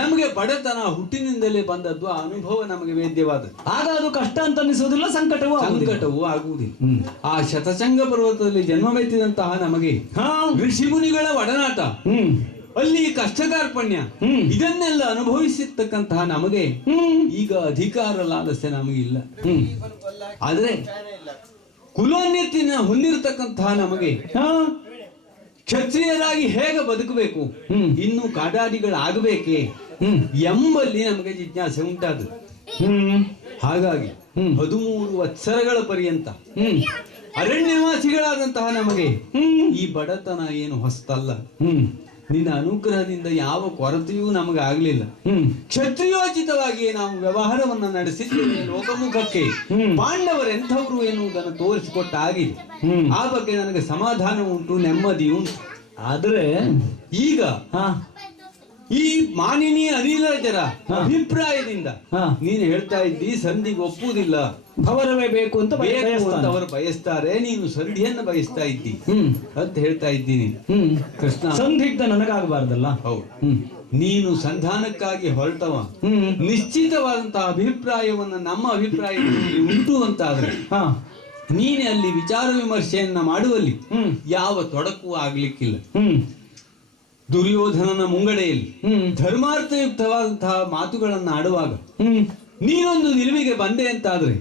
ನಮಗೆ ಬಡತನ ಹುಟ್ಟಿನಿಂದಲೇ ಬಂದದ್ದು, ಆ ಅನುಭವ ನಮಗೆ ವೇದ್ಯವಾದದ್ದು. ಆಗ ಅದು ಕಷ್ಟ ಅಂತ ಅನಿಸೋದಿಲ್ಲ, ಸಂಕಟವೂ ಆಗುವುದಿಲ್ಲ. ಆ ಶತಶೃಂಗ ಪರ್ವತದಲ್ಲಿ ಜನ್ಮವೆತ್ತಿದಂತಹ ನಮಗೆ ಋಷಿಮುನಿಗಳ ಒಡನಾಟ, ಅಲ್ಲಿ ಕಷ್ಟ ಕಾರ್ಪಣ್ಯ, ಇದನ್ನೆಲ್ಲ ಅನುಭವಿಸಿರ್ತಕ್ಕಂತಹ ನಮಗೆ ಈಗ ಅಧಿಕಾರ ಲಾಲಸೆ ನಮಗಿಲ್ಲ. ಆದ್ರೆ ಕುಲೋನ್ನತಿನ ಹೊಂದಿರತಕ್ಕಂತಹ ನಮಗೆ ಕ್ಷತ್ರಿಯರಾಗಿ ಹೇಗೆ ಬದುಕಬೇಕು, ಇನ್ನು ಕಾಡಾಡಿಗಳಾಗಬೇಕೇ ಎಂಬಲ್ಲಿ ನಮಗೆ ಜಿಜ್ಞಾಸೆ ಉಂಟಾದ. ಹಾಗಾಗಿ 13 ವತ್ಸರಗಳ ಪರ್ಯಂತ ಅರಣ್ಯವಾಸಿಗಳಾದಂತಹ ನಮಗೆ ಈ ಬಡತನ ಏನು ಹೊಸ್ತಲ್ಲ. ನಿನ್ನ ಅನುಗ್ರಹದಿಂದ ಯಾವ ಕೊರತೆಯೂ ನಮಗೆ ಆಗ್ಲಿಲ್ಲ. ಕ್ಷತ್ರಿಯೋಚಿತವಾಗಿ ನಾವು ವ್ಯವಹಾರವನ್ನ ನಡೆಸಿದ್ದೇವೆ. ಲೋಕಮುಖಕ್ಕೆ ಪಾಂಡವರೆಂಥವ್ರು ಎನ್ನುವುದನ್ನು ತೋರಿಸಿಕೊಟ್ಟ ಆಗಿದೆ. ಆ ಬಗ್ಗೆ ನನಗೆ ಸಮಾಧಾನ ಉಂಟು, ನೆಮ್ಮದಿ ಉಂಟು. ಆದ್ರೆ ಈಗ ಈ ಮಾನಿನಿ ಅನಿಲಜರ ಅಭಿಪ್ರಾಯದಿಂದ ನೀನು ಹೇಳ್ತಾ ಇದ್ದಿ ಸಂಧಿಗೆ ಒಪ್ಪುವುದಿಲ್ಲ, ಭವರವೇ ಬೇಕು ಅಂತ ಅವರು ಬಯಸ್ತಾರೆ, ನೀನು ಸಂಧಿಯನ್ನ ಬಯಸ್ತಾ ಇದ್ದಿ ಅಂತ ಹೇಳ್ತಾ ಇದ್ದೀನಿ. ಕೃಷ್ಣ, ಸಂದಿಗ್ಧ ನನಗಾಗಬಾರ್ದಲ್ಲ. ಹೌದು, ನೀನು ಸಂಧಾನಕ್ಕಾಗಿ ಹೊರಟವ, ನಿಶ್ಚಿತವಾದಂತಹ ಅಭಿಪ್ರಾಯವನ್ನ ನಮ್ಮ ಅಭಿಪ್ರಾಯದಲ್ಲಿ ಉಂಟು ಅಂತಾದ್ರೆ ನೀನೆ ಅಲ್ಲಿ ವಿಚಾರ ವಿಮರ್ಶೆಯನ್ನ ಮಾಡುವಲ್ಲಿ ಯಾವ ತೊಡಕು ಆಗ್ಲಿಕ್ಕಿಲ್ಲ. ದುರ್ಯೋಧನನ ಮುಂಗಡೆಯಲ್ಲಿ ಧರ್ಮಾರ್ಥಯುಕ್ತವಾದಂತಹ ಮಾತುಗಳನ್ನ ಆಡುವಾಗ ನೀನೊಂದು ನಿಲುವಿಗೆ ಬಂದೆ ಅಂತಾದ್ರೆ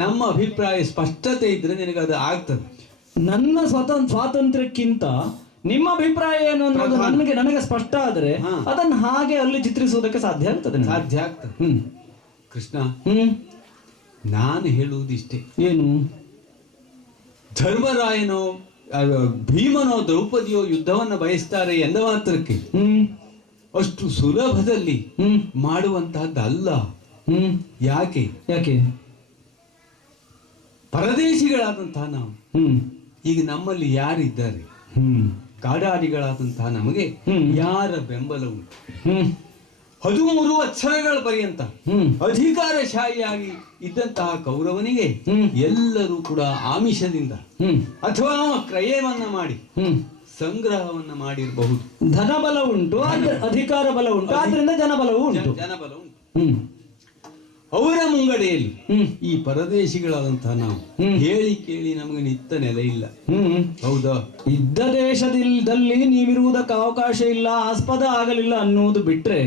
ನಮ್ಮ ಅಭಿಪ್ರಾಯ ಸ್ಪಷ್ಟತೆ ಇದ್ರೆ ನಿನಗದು ಆಗ್ತದೆ. ನನ್ನ ಸ್ವಾತಂತ್ರ್ಯಕ್ಕಿಂತ ನಿಮ್ಮ ಅಭಿಪ್ರಾಯ ಏನು ಅನ್ನೋದು ನನಗೆ ಸ್ಪಷ್ಟ ಆದ್ರೆ ಅದನ್ನ ಹಾಗೆ ಅಲ್ಲಿ ಚಿತ್ರಿಸುವುದಕ್ಕೆ ಸಾಧ್ಯ ಆಗ್ತದೆ. ಕೃಷ್ಣ, ನಾನು ಹೇಳುವುದಿಷ್ಟೇ. ಏನು? ಧರ್ಮರಾಯನೋ ಭೀಮನೋ ದ್ರೌಪದಿಯೋ ಯುದ್ಧವನ್ನ ಬಯಸ್ತಾರೆ ಎಂದ ಮಾತ್ರಕ್ಕೆ ಅಷ್ಟು ಸುಲಭದಲ್ಲಿ ಮಾಡುವಂತಹದ್ದಲ್ಲ. ಯಾಕೆ ಪರದೇಶಿಗಳಾದಂತಹ ನಾವು ಈಗ ನಮ್ಮಲ್ಲಿ ಯಾರಿದ್ದಾರೆ? ಕಾಡಾಡಿಗಳಾದಂತಹ ನಮಗೆ ಯಾರ ಬೆಂಬಲ ಉಂಟು? 13 ವತ್ಸರಗಳ ಪರ್ಯಂತ ಅಧಿಕಾರಶಾಹಿಯಾಗಿ ಇದ್ದಂತಹ ಕೌರವನಿಗೆ ಎಲ್ಲರೂ ಕೂಡ ಆಮಿಷದಿಂದ ಅಥವಾ ಕ್ರಯವನ್ನ ಮಾಡಿ ಸಂಗ್ರಹವನ್ನ ಮಾಡಿರಬಹುದು. ಧನಬಲ ಉಂಟು, ಅಧಿಕಾರ ಬಲ ಉಂಟು, ಆದ್ರಿಂದ ಜನಬಲವೂ ಉಂಟು. ಅವರ ಮುಂಗಡೆಯಲ್ಲಿ ಈ ಪರದೇಶಿಗಳಾದಂತಹ ನಾವು ಹೇಳಿ ಕೇಳಿ ನಮಗೆ ನಿತ್ತ ನೆಲೆ ಇಲ್ಲ. ಹೌದಾ? ಇದ್ದ ದೇಶದಲ್ಲಿ ನೀವಿರುವುದಕ್ಕೆ ಅವಕಾಶ ಇಲ್ಲ, ಆಸ್ಪದ ಆಗಲಿಲ್ಲ ಅನ್ನುವುದು ಬಿಟ್ರೆ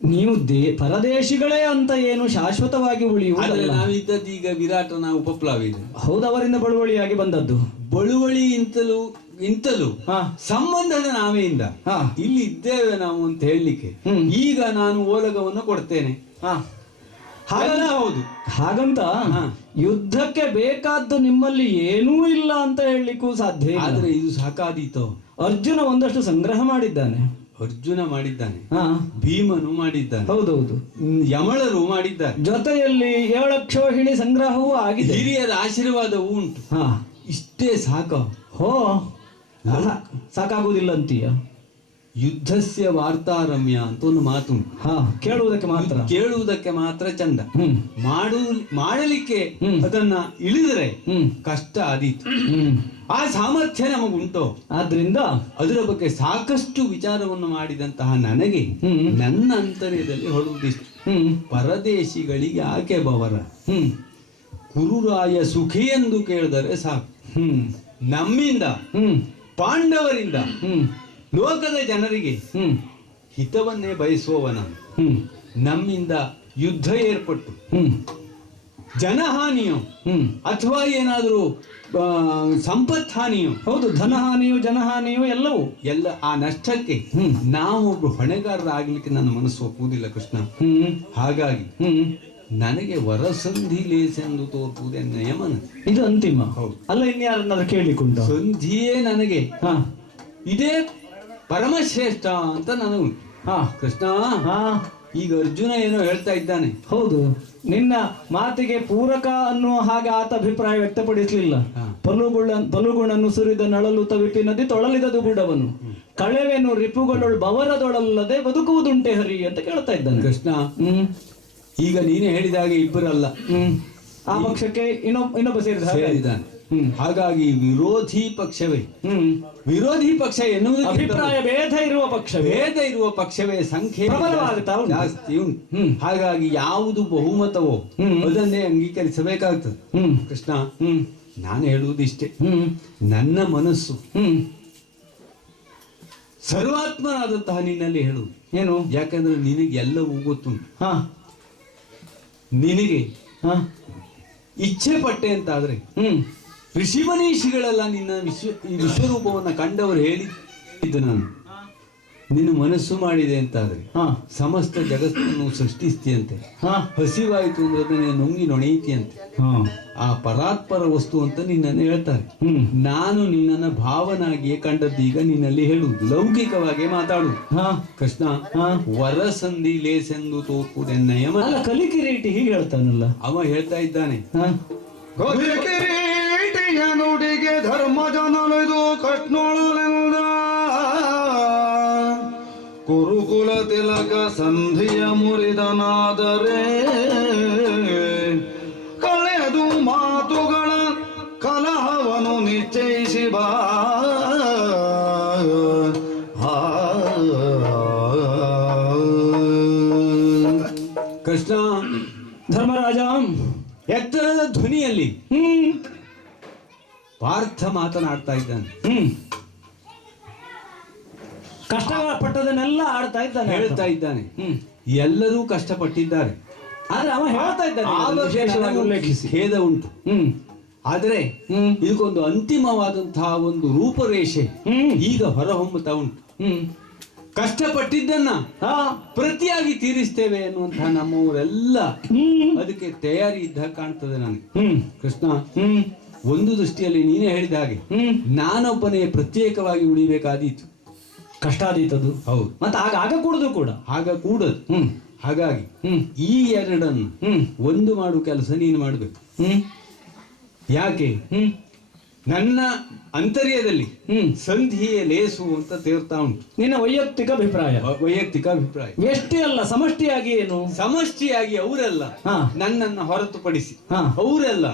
ನೀವು ಪರದೇಶಿಗಳೇ ಅಂತ ಏನು ಶಾಶ್ವತವಾಗಿ ಉಳಿಯುವುದಲ್ಲ. ನಾವಿದ್ದದ್ದು ಈಗ ವಿರಾಟನ ಉಪಪ್ಲವ ಇದೆ. ಹೌದು, ಅವರಿಂದ ಬಳುವಳಿಯಾಗಿ ಬಂದದ್ದು. ಬಳುವಳಿ ಇಂತಲೂ ಸಂಬಂಧದ ನಾವೆಯಿಂದ ಇಲ್ಲಿ ಇದ್ದೇವೆ ನಾವು ಅಂತ ಹೇಳಲಿಕ್ಕೆ ಈಗ ನಾನು ಓಲಗವನ್ನು ಕೊಡ್ತೇನೆ. ಹೌದು, ಹಾಗಂತ ಯುದ್ಧಕ್ಕೆ ಬೇಕಾದ್ದು ನಿಮ್ಮಲ್ಲಿ ಏನೂ ಇಲ್ಲ ಅಂತ ಹೇಳಲಿಕ್ಕೂ ಸಾಧ್ಯ. ಆದ್ರೆ ಇದು ಸಾಕಾದೀತೋ? ಅರ್ಜುನ ಒಂದಷ್ಟು ಸಂಗ್ರಹ ಮಾಡಿದ್ದಾನೆ. ಭೀಮನು ಮಾಡಿದ್ದಾನೆ. ಹೌದೌದು, ಯಮಳರು ಮಾಡಿದ್ದಾರೆ. ಜೊತೆಯಲ್ಲಿ 7 ಅಕ್ಷೋಹಿಣಿ ಸಂಗ್ರಹವೂ ಆಗಿದೆ. ಹಿರಿಯರ ಆಶೀರ್ವಾದವೂ ಉಂಟು. ಇಷ್ಟೇ ಸಾಕ? ಸಾಕಾಗುವುದಿಲ್ಲ ಅಂತೀಯ? ಯುದ್ಧಸ್ಯ ವಾರ್ತಾರಮ್ಯ ಅಂತ ಒಂದು ಮಾತು. ಕೇಳುವುದಕ್ಕೆ ಮಾತ್ರ ಚಂದ, ಮಾಡಲಿಕ್ಕೆ ಅದನ್ನ ಇಳಿದರೆ ಕಷ್ಟ ಆದೀತು. ಆ ಸಾಮರ್ಥ್ಯ ನಮಗುಂಟು. ಆದ್ರಿಂದ ಅದರ ಬಗ್ಗೆ ಸಾಕಷ್ಟು ವಿಚಾರವನ್ನು ಮಾಡಿದಂತಹ ನನಗೆ ನನ್ನ ಅಂತರ್ಯದಲ್ಲಿ ಹೊಡುವುದಿಷ್ಟು, ಪರದೇಶಿಗಳಿಗೆ ಯಾಕೆ ಬವರ? ಕುರುರಾಯ ಸುಖಿ ಎಂದು ಕೇಳಿದರೆ ಸಾಕು. ನಮ್ಮಿಂದ, ಪಾಂಡವರಿಂದ, ಲೋಕದ ಜನರಿಗೆ ಹಿತವನ್ನೇ ಬಯಸುವವನ ನಮ್ಮಿಂದ ಯುದ್ಧ ಏರ್ಪಟ್ಟು ಜನಹಾನಿಯೋ ಅಥವಾ ಏನಾದರೂ ಸಂಪತ್ ಹಾನಿಯೋ, ಹೌದು, ಧನಹಾನಿಯೋ ಜನಹಾನಿಯೋ ಎಲ್ಲ ಆ ನಷ್ಟಕ್ಕೆ ನಾವೊಬ್ರು ಹೊಣೆಗಾರರಾಗ್ಲಿಕ್ಕೆ ನನ್ನ ಮನಸ್ಸು ಒಪ್ಪುವುದಿಲ್ಲ ಕೃಷ್ಣ. ಹಾಗಾಗಿ ನನಗೆ ವರಸಂಧಿ ಲೇಸೆಂದು ತೋರ್ಪುವುದೇ ನಿಯಮನ. ಇದು ಅಂತಿಮ. ಹೌದು, ಅಲ್ಲ ಇನ್ಯಾರನ್ನಾದ್ರೂ ಕೇಳಿಕೊಂಡ ಸಂಧಿಯೇ ನನಗೆ ಇದೇ ಪರಮಶ್ರೇಷ್ಠ ಅಂತ ನನಗುಂಟು. ಕೃಷ್ಣ, ಈಗ ಅರ್ಜುನ ಏನೋ ಹೇಳ್ತಾ ಇದ್ದಾನೆ. ಹೌದು, ನಿನ್ನ ಮಾತಿಗೆ ಪೂರಕ ಅನ್ನುವ ಹಾಗೆ ಆತ ಅಭಿಪ್ರಾಯ ವ್ಯಕ್ತಪಡಿಸಲಿಲ್ಲ. ಪಲುಗುಣನ್ನು ಸುರಿದ ನಳಲು ತವಿಪಿ ನದಿ ತೊಳಲಿದದು ಗುಡವನು ಕಳೆವೆನು ರಿಪುಗಳೊಳು ಬವರದೊಳಲ್ಲದೆ ಬದುಕುವುದುಂಟೆ ಹರಿ ಅಂತ ಕೇಳ್ತಾ ಇದ್ದಾನೆ ಕೃಷ್ಣ. ಈಗ ನೀನೇ ಹೇಳಿದಾಗೆ ಇಬ್ಬರಲ್ಲ, ಆ ಪಕ್ಷಕ್ಕೆ ಇನ್ನೊಬ್ಬ ಸೇರಿದ್ದಾನೆ. ಹಾಗಾಗಿ ವಿರೋಧಿ ಪಕ್ಷವೇ, ವಿರೋಧಿ ಪಕ್ಷ ಎನ್ನುವುದು ಅಭಿಪ್ರಾಯ ಭೇದ ಇರುವ ಪಕ್ಷವೇ ಸಂಖ್ಯೆ ಪ್ರಬಲವಾಗುತ್ತಾ ಉಂಟು. ಜಾಸ್ತಿ ಉಂಟು. ಹಾಗಾಗಿ ಯಾವುದು ಬಹುಮತವೋ ಅದನ್ನೇ ಅಂಗೀಕರಿಸಬೇಕಾಗ್ತದೆ. ಕೃಷ್ಣ, ನಾನು ಹೇಳುವುದು ಇಷ್ಟೇ, ನನ್ನ ಮನಸ್ಸು ಸರ್ವಾತ್ಮನಾದಂತಹ ನಿನ್ನಲ್ಲಿ ಹೇಳುವುದು ಏನು? ಯಾಕಂದ್ರೆ ನಿನಗೆ ಎಲ್ಲವೂ ಗೊತ್ತುಂಟು. ನಿನಗೆ ಇಚ್ಛೆ ಪಟ್ಟೆ ಅಂತಾದ್ರೆ ಋಷಿಮನೀಷಿಗಳೆಲ್ಲ ನಿನ್ನ ಈ ವಿಶ್ವರೂಪವನ್ನ ಕಂಡವರು ಹೇಳಿದ್ದು ನಾನು ನಿನ್ನ ಮನಸ್ಸು ಮಾಡಿದೆ ಅಂತಾದ್ರೆ ಸಮಸ್ತ ಜಗತ್ತನ್ನು ಸೃಷ್ಟಿಸ್ತೀಯಂತೆ. ಹಸಿವಾಯಿತು ಅಂದ್ರೆ ಅದನ್ನ ನುಂಗಿ ನೊಣೆಯುತ್ತೀಯಂತೆ. ಆ ಪರಾತ್ಪರ ವಸ್ತು ಅಂತ ನಿನ್ನನ್ನು ಹೇಳ್ತಾರೆ. ನಾನು ನಿನ್ನನ್ನು ಭಾವನಾಗಿಯೇ ಕಂಡದ್ದೀಗ ನಿನ್ನಲ್ಲಿ ಹೇಳುವುದು, ಲೌಕಿಕವಾಗಿ ಮಾತಾಡುದು. ಕೃಷ್ಣ, ವರಸಂಧಿ ಲೇಸೆಂದು ತೋರ್ಪುದೆನ್ನಯ ಕಲಿಕಿರೀಟಿ ಹೀಗೆ ಹೇಳ್ತಾನಲ್ಲ, ಅವ ಹೇಳ್ತಾ ಇದ್ದಾನೆ. ಕಿರೀಟಿಯ ನುಡಿಗೆ ಧರ್ಮ ಜನಲೆದು ಕೃಷ್ಣೊಳಲೆಂದ ಕುರುಕುಲ ತಿಲಕ ಸಂಧಿಯ ಮುರಿದನಾದರೆ ಕಳೆದು ಮಾತುಗಳ ಕಲಹವನು ನಿಶ್ಚಯಿಸಿ ಬಾ. ಕೃಷ್ಣ, ಧರ್ಮರಾಜ ಎತ್ತರದ ಧ್ವನಿಯಲ್ಲಿ ಪಾರ್ಥ ಮಾತನಾಡ್ತಾ ಇದ್ದಾನೆ. ಕಷ್ಟಪಟ್ಟದನ್ನೆಲ್ಲ ಆಡ್ತಾ ಇದ್ದಾನೆ, ಹೇಳ್ತಾ ಇದ್ದಾನೆ. ಎಲ್ಲರೂ ಕಷ್ಟಪಟ್ಟಿದ್ದಾರೆ, ಆದ್ರೆ ಅವ ಹೇಳ್ತಾ ಇದ್ದಾನೆ ಉಲ್ಲೇಖಿಸಿ ಖೇದ ಉಂಟು. ಆದರೆ ಇದಕ್ಕೊಂದು ಅಂತಿಮವಾದಂತಹ ಒಂದು ರೂಪರೇಷೆ ಈಗ ಹೊರಹೊಮ್ಮುತ್ತಾ ಉಂಟು. ಕಷ್ಟಪಟ್ಟಿದ್ದನ್ನ ಪ್ರತಿಯಾಗಿ ತೀರಿಸ್ತೇವೆ ಅನ್ನುವಂತಹ ನಮ್ಮವರೆಲ್ಲ ಅದಕ್ಕೆ ತಯಾರಿ ಇದ್ದ ಕಾಣ್ತದೆ ನನಗೆ. ಕೃಷ್ಣ, ಒಂದು ದೃಷ್ಟಿಯಲ್ಲಿ ನೀನೇ ಹೇಳಿದ ಹಾಗೆ ನಾನೊಬ್ಬನೇ ಪ್ರತ್ಯೇಕವಾಗಿ ಉಳಿಬೇಕಾದೀತು, ಕಷ್ಟ ಆದೀತದು. ಹೌದು, ಮತ್ತೆ ಆಗ ಕೂಡದು. ಹಾಗಾಗಿ ಈ ಎರಡನ್ನು ಒಂದು ಮಾಡುವ ಕೆಲಸ ನೀನು ಮಾಡಬೇಕು. ಯಾಕೆ? ನನ್ನ ಅಂತರ್ಯದಲ್ಲಿ ಸಂಧಿಯೇ ಲೇಸು ಅಂತ ತೇರ್ತಾ ಉಂಟು. ನಿನ್ನ ವೈಯಕ್ತಿಕ ಅಭಿಪ್ರಾಯ ಎಷ್ಟೇ ಅಲ್ಲ, ಸಮಷ್ಟಿಯಾಗಿ ಏನು? ಸಮಷ್ಟಿಯಾಗಿ ಅವರೆಲ್ಲ ನನ್ನನ್ನು ಹೊರತುಪಡಿಸಿ ಅವರೆಲ್ಲ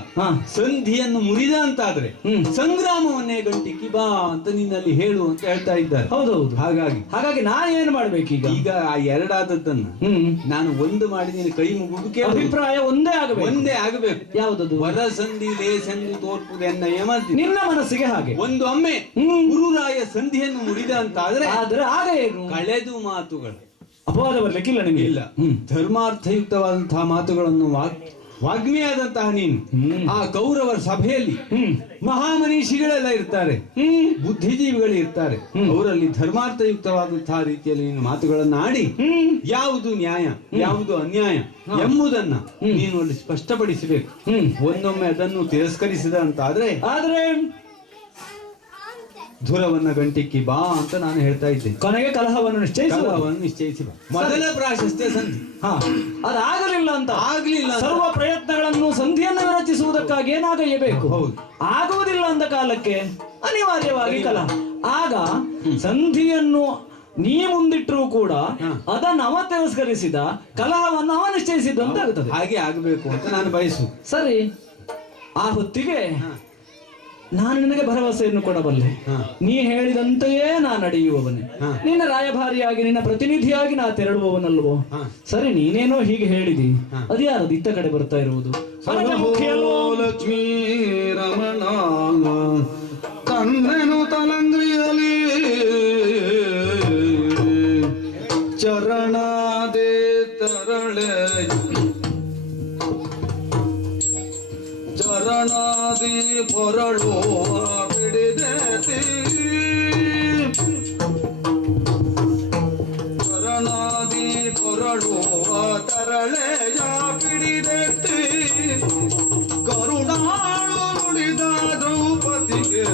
ಸಂಧಿಯನ್ನು ಮುರಿದ ಅಂತಾದ್ರೆ ಸಂಗ್ರಾಮವನ್ನೇ ಗಂಟಿಕ್ಕಿ ಬಾ ಅಂತ ನಿನ್ನಲ್ಲಿ ಹೇಳು ಅಂತ ಹೇಳ್ತಾ ಇದ್ದಾರೆ. ಹೌದೌದು. ಹಾಗಾಗಿ ನಾನು ಏನು ಮಾಡ್ಬೇಕೀಗ? ಈಗ ಆ ಎರಡಾದದ್ದನ್ನ ನಾನು ಒಂದು ಮಾಡಿ ನೀನು ಕೈ ಮುಗುದು ಅಭಿಪ್ರಾಯ ಒಂದೇ ಆಗಬೇಕು. ಯಾವುದದು? ವರ ಸಂಧಿ ಲೇಸೆಂದು ತೋರ್ಪುದೆನ್ನ ಯಮರ್ತಿ. ನಿನ್ನ ಮನಸ್ಸಿಗೆ ಹಾಗೆ ಒಂದು ಒಮ್ಮೆ ಗುರುರಾಯ ಸಂಧಿಯನ್ನು ಮುರಿದ ಅಂತಾದ್ರೆ ಆಗ ಏನು? ಕಳೆದು ಮಾತುಗಳು ಅಪವಾದ ಬರ್ಲಿಕ್ಕಿಲ್ಲ ನಿಮಗೆ. ಇಲ್ಲ, ಧರ್ಮಾರ್ಥಯುಕ್ತವಾದಂತಹ ಮಾತುಗಳನ್ನು ವಾಗ್ಮಿಯಾದಂತಹ ನೀನು ಆ ಕೌರವರ ಸಭೆಯಲ್ಲಿ ಮಹಾಮನೀಷಿಗಳೆಲ್ಲ ಇರ್ತಾರೆ, ಬುದ್ಧಿಜೀವಿಗಳು ಇರ್ತಾರೆ, ಅವರಲ್ಲಿ ಧರ್ಮಾರ್ಥಯುಕ್ತವಾದಂತಹ ರೀತಿಯಲ್ಲಿ ನೀನು ಮಾತುಗಳನ್ನು ಆಡಿ ಯಾವುದು ನ್ಯಾಯ ಯಾವುದು ಅನ್ಯಾಯ ಎಂಬುದನ್ನ ನೀನು ಅಲ್ಲಿ ಸ್ಪಷ್ಟಪಡಿಸಬೇಕು. ಒಂದೊಮ್ಮೆ ಅದನ್ನು ತಿರಸ್ಕರಿಸಿದ ಅಂತಾದ್ರೆ ಧುರವನ್ನ ಗಂಟಿಕ್ಕಿ ಬಾ ಅಂತ ನಾನು ಹೇಳ್ತಾ ಇದ್ದೆ. ಕೊನೆಗೆ ಕಲಹವನ್ನು ನಿಶ್ಚಯಿಸಿ ಬಾ. ಮೊದಲ ಪ್ರಾಶಸ್ತ್ಯ ಸಂಧಿ ಅದಾಗಲಿಲ್ಲ ಅಂತ ಆಗ್ಲಿಲ್ಲ. ಸರ್ವ ಪ್ರಯತ್ನಗಳನ್ನು ಸಂಧಿಯನ್ನು ರಚಿಸುವುದಕ್ಕಾಗಿ ಏನಾಗಬೇಕು? ಹೌದು, ಆಗುವುದಿಲ್ಲ ಅಂದ ಕಾಲಕ್ಕೆ ಅನಿವಾರ್ಯವಾಗಿ ಕಲಹ. ಆಗ ಸಂಧಿಯನ್ನು ನೀ ಮುಂದಿಟ್ಟರೂ ಕೂಡ ಅದನ್ನು ಅವ ತಿರಸ್ಕರಿಸಿದ, ಕಲಹವನ್ನು ಅವ ನಿಶ್ಚಯಿಸಿದ್ದು ಅಂತ ಆಗುತ್ತದೆ. ಹಾಗೆ ಆಗಬೇಕು ಅಂತ ನಾನು ಬಯಸು. ಸರಿ, ಆ ಹೊತ್ತಿಗೆ ನಾನು ನಿನಗೆ ಭರವಸೆಯನ್ನು ಕೊಡಬಲ್ಲೆ. ನೀ ಹೇಳಿದಂತೆಯೇ ನಾನು ನಡೆಯುವವನೇ, ನಿನ್ನ ರಾಯಭಾರಿಯಾಗಿ ನಿನ್ನ ಪ್ರತಿನಿಧಿಯಾಗಿ ನಾ ತೆರಳುವವನಲ್ವೋ? ಸರಿ, ನೀನೇನೋ ಹೀಗೆ ಹೇಳಿದಿ, ಅದ್ಯಾರದು ಇತ್ತ ಕಡೆ ಬರ್ತಾ ಇರುವುದು? ಲಕ್ಷ್ಮೀ ರಮಣ ಕಣ್ಣೆನು ತಲಂಗ್ರಿಯಲಿ ಚರಣಾದೇ ತರಳೆ ಚರಣಾದಿ ಹೊರಳುವ ಬಿಡಿದೇತಿ ಚರಣಾದಿ ಹೊರಳುವ ತರಳೆಯ ಬಿಡಿದೇತಿ ಕರುಣಾಳು ನುಡಿದ ದ್ರೌಪದಿಗೆ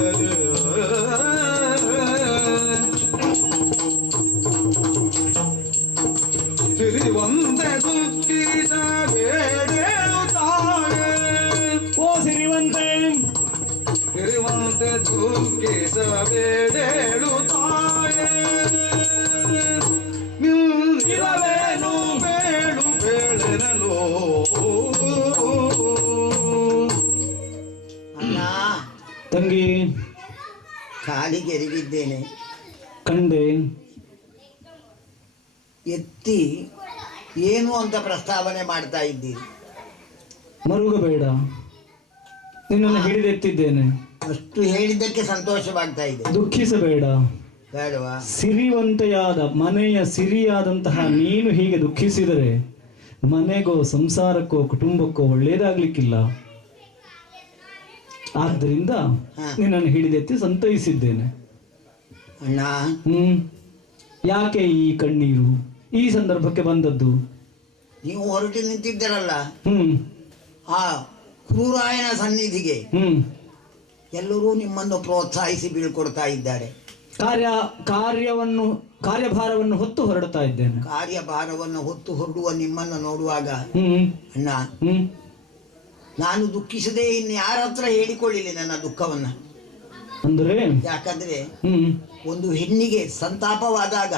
ದುಃಖಿಸಬೇಡೇಳು ತಾಯೇ ನಿಲ್ಲಿರವೇನು ಬೇಳು ಬೇಳೆನಲು ಅಣ್ಣ ತಂಗಿ ಕಾಲಿಗೆ ಎರಿಗಿದ್ದೇನೆ, ಕಂಡೆ. ಎತ್ತಿ ಏನು ಅಂತ ಪ್ರಸ್ತಾವನೆ ಮಾಡ್ತಾ ಇದ್ದೀರಿ. ಮರುಗಬೇಡ, ನಿನ್ನನ್ನು ಹಿಡಿದೆತ್ತಿದ್ದೇನೆ. ಅಷ್ಟು ಹೇಳಿದ್ದಕ್ಕೆ ಸಂತೋಷವಾಗ್ತಾ ಇದೆ. ದುಃಖಿಸಬೇಡ. ಬೇಡವಾ? ಸಿರಿವಂತೆಯಾದ ಮನೆಯ ಸಿರಿಯಾದಂತಹ ನೀನು ಹೀಗೆ ದುಃಖಿಸಿದರೆ ಮನೆಗೋ ಸಂಸಾರಕ್ಕೋ ಕುಟುಂಬಕ್ಕೋ ಒಳ್ಳೇದಾಗ್ಲಿಕ್ಕಿಲ್ಲ. ಆದ್ದರಿಂದ ನಿನ್ನನ್ನು ಹಿಡಿದೆತ್ತಿ ಸಂತೈಸಿದ್ದೇನೆ. ಅಣ್ಣ, ಯಾಕೆ ಈ ಕಣ್ಣೀರು ಈ ಸಂದರ್ಭಕ್ಕೆ ಬಂದದ್ದು? ನೀವು ಹೊರಟು ನಿಂತಿದ್ದೀರಲ್ಲ ಹ್ಮ್ ಆ ಕ್ರೂರಾಯನ ಸನ್ನಿಧಿಗೆ, ಹ್ಮ್ ಎಲ್ಲರೂ ನಿಮ್ಮನ್ನು ಪ್ರೋತ್ಸಾಹಿಸಿ ಬೀಳ್ಕೊಡ್ತಾ ಇದ್ದಾರೆ. ಕಾರ್ಯಭಾರವನ್ನು ಹೊತ್ತು ಹೊರಡ್ತಾ ಇದ್ದೇನೆ. ಕಾರ್ಯಭಾರವನ್ನು ಹೊತ್ತು ಹೊರಡುವ ನಿಮ್ಮನ್ನು ನೋಡುವಾಗ ಅಣ್ಣ, ನಾನು ದುಃಖಿಸದೆ ಇನ್ನು ಯಾರ ಹತ್ರ ಹೇಳಿಕೊಳ್ಳಿಲ್ಲ ನನ್ನ ದುಃಖವನ್ನ. ಅಂದ್ರೆ ಯಾಕಂದ್ರೆ ಒಂದು ಹೆಣ್ಣಿಗೆ ಸಂತಾಪವಾದಾಗ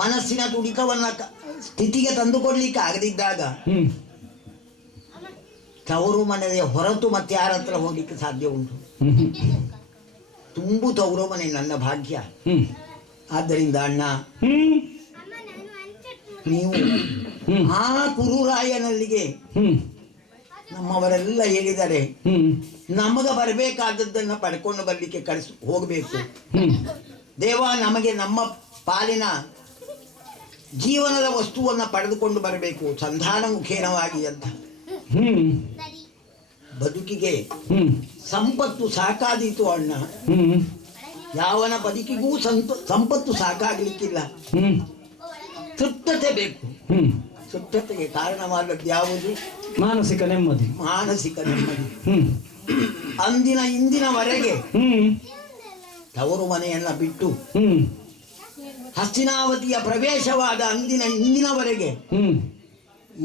ಮನಸ್ಸಿನ ತುಡಿತವನ್ನ ಸ್ಥಿತಿಗೆ ತಂದುಕೊಡ್ಲಿಕ್ಕೆ ಆಗದಿದ್ದಾಗ ತವರು ಮನೆಯ ಹೊರತು ಮತ್ತೆ ಯಾರ ಹತ್ರ ಹೋಗ್ಲಿಕ್ಕೆ ಸಾಧ್ಯ ಉಂಟು? ತುಂಬು ತವರು ಮನೆ ನನ್ನ ಭಾಗ್ಯ. ಆದ್ದರಿಂದ ಅಣ್ಣ, ನೀವು ಆ ಕುರುರಾಯನಲ್ಲಿಗೆ ನಮ್ಮವರೆಲ್ಲ ಹೇಳಿದರೆ ನಮಗ ಬರಬೇಕಾದದ್ದನ್ನ ಪಡ್ಕೊಂಡು ಬರ್ಲಿಕ್ಕೆ ಹೋಗ್ಬೇಕು. ದೇವ ನಮಗೆ ನಮ್ಮ ಪಾಲಿನ ಜೀವನದ ವಸ್ತುವನ್ನ ಪಡೆದುಕೊಂಡು ಬರಬೇಕು ಸಂಧಾನ ಮುಖೇನವಾಗಿ ಅಂತ. ಬದುಕಿಗೆ ಸಂಪತ್ತು ಸಾಕಾದೀತು ಅಣ್ಣ. ಯಾವನ ಬದುಕಿಗೂ ಸಂಪತ್ತು ಸಾಕಾಗ್ಲಿಕ್ಕಿಲ್ಲ. ತೃಪ್ತತೆ ಬೇಕು. ತೃಪ್ತತೆಗೆ ಕಾರಣವಾದದ್ದು ಯಾವುದು? ಮಾನಸಿಕ ನೆಮ್ಮದಿ. ಮಾನಸಿಕ ನೆಮ್ಮದಿ. ಇಂದಿನವರೆಗೆ ತವರು ಮನೆಯನ್ನ ಬಿಟ್ಟು ಹಸ್ತಿನಾವತಿಯ ಪ್ರವೇಶವಾದ ಇಂದಿನವರೆಗೆ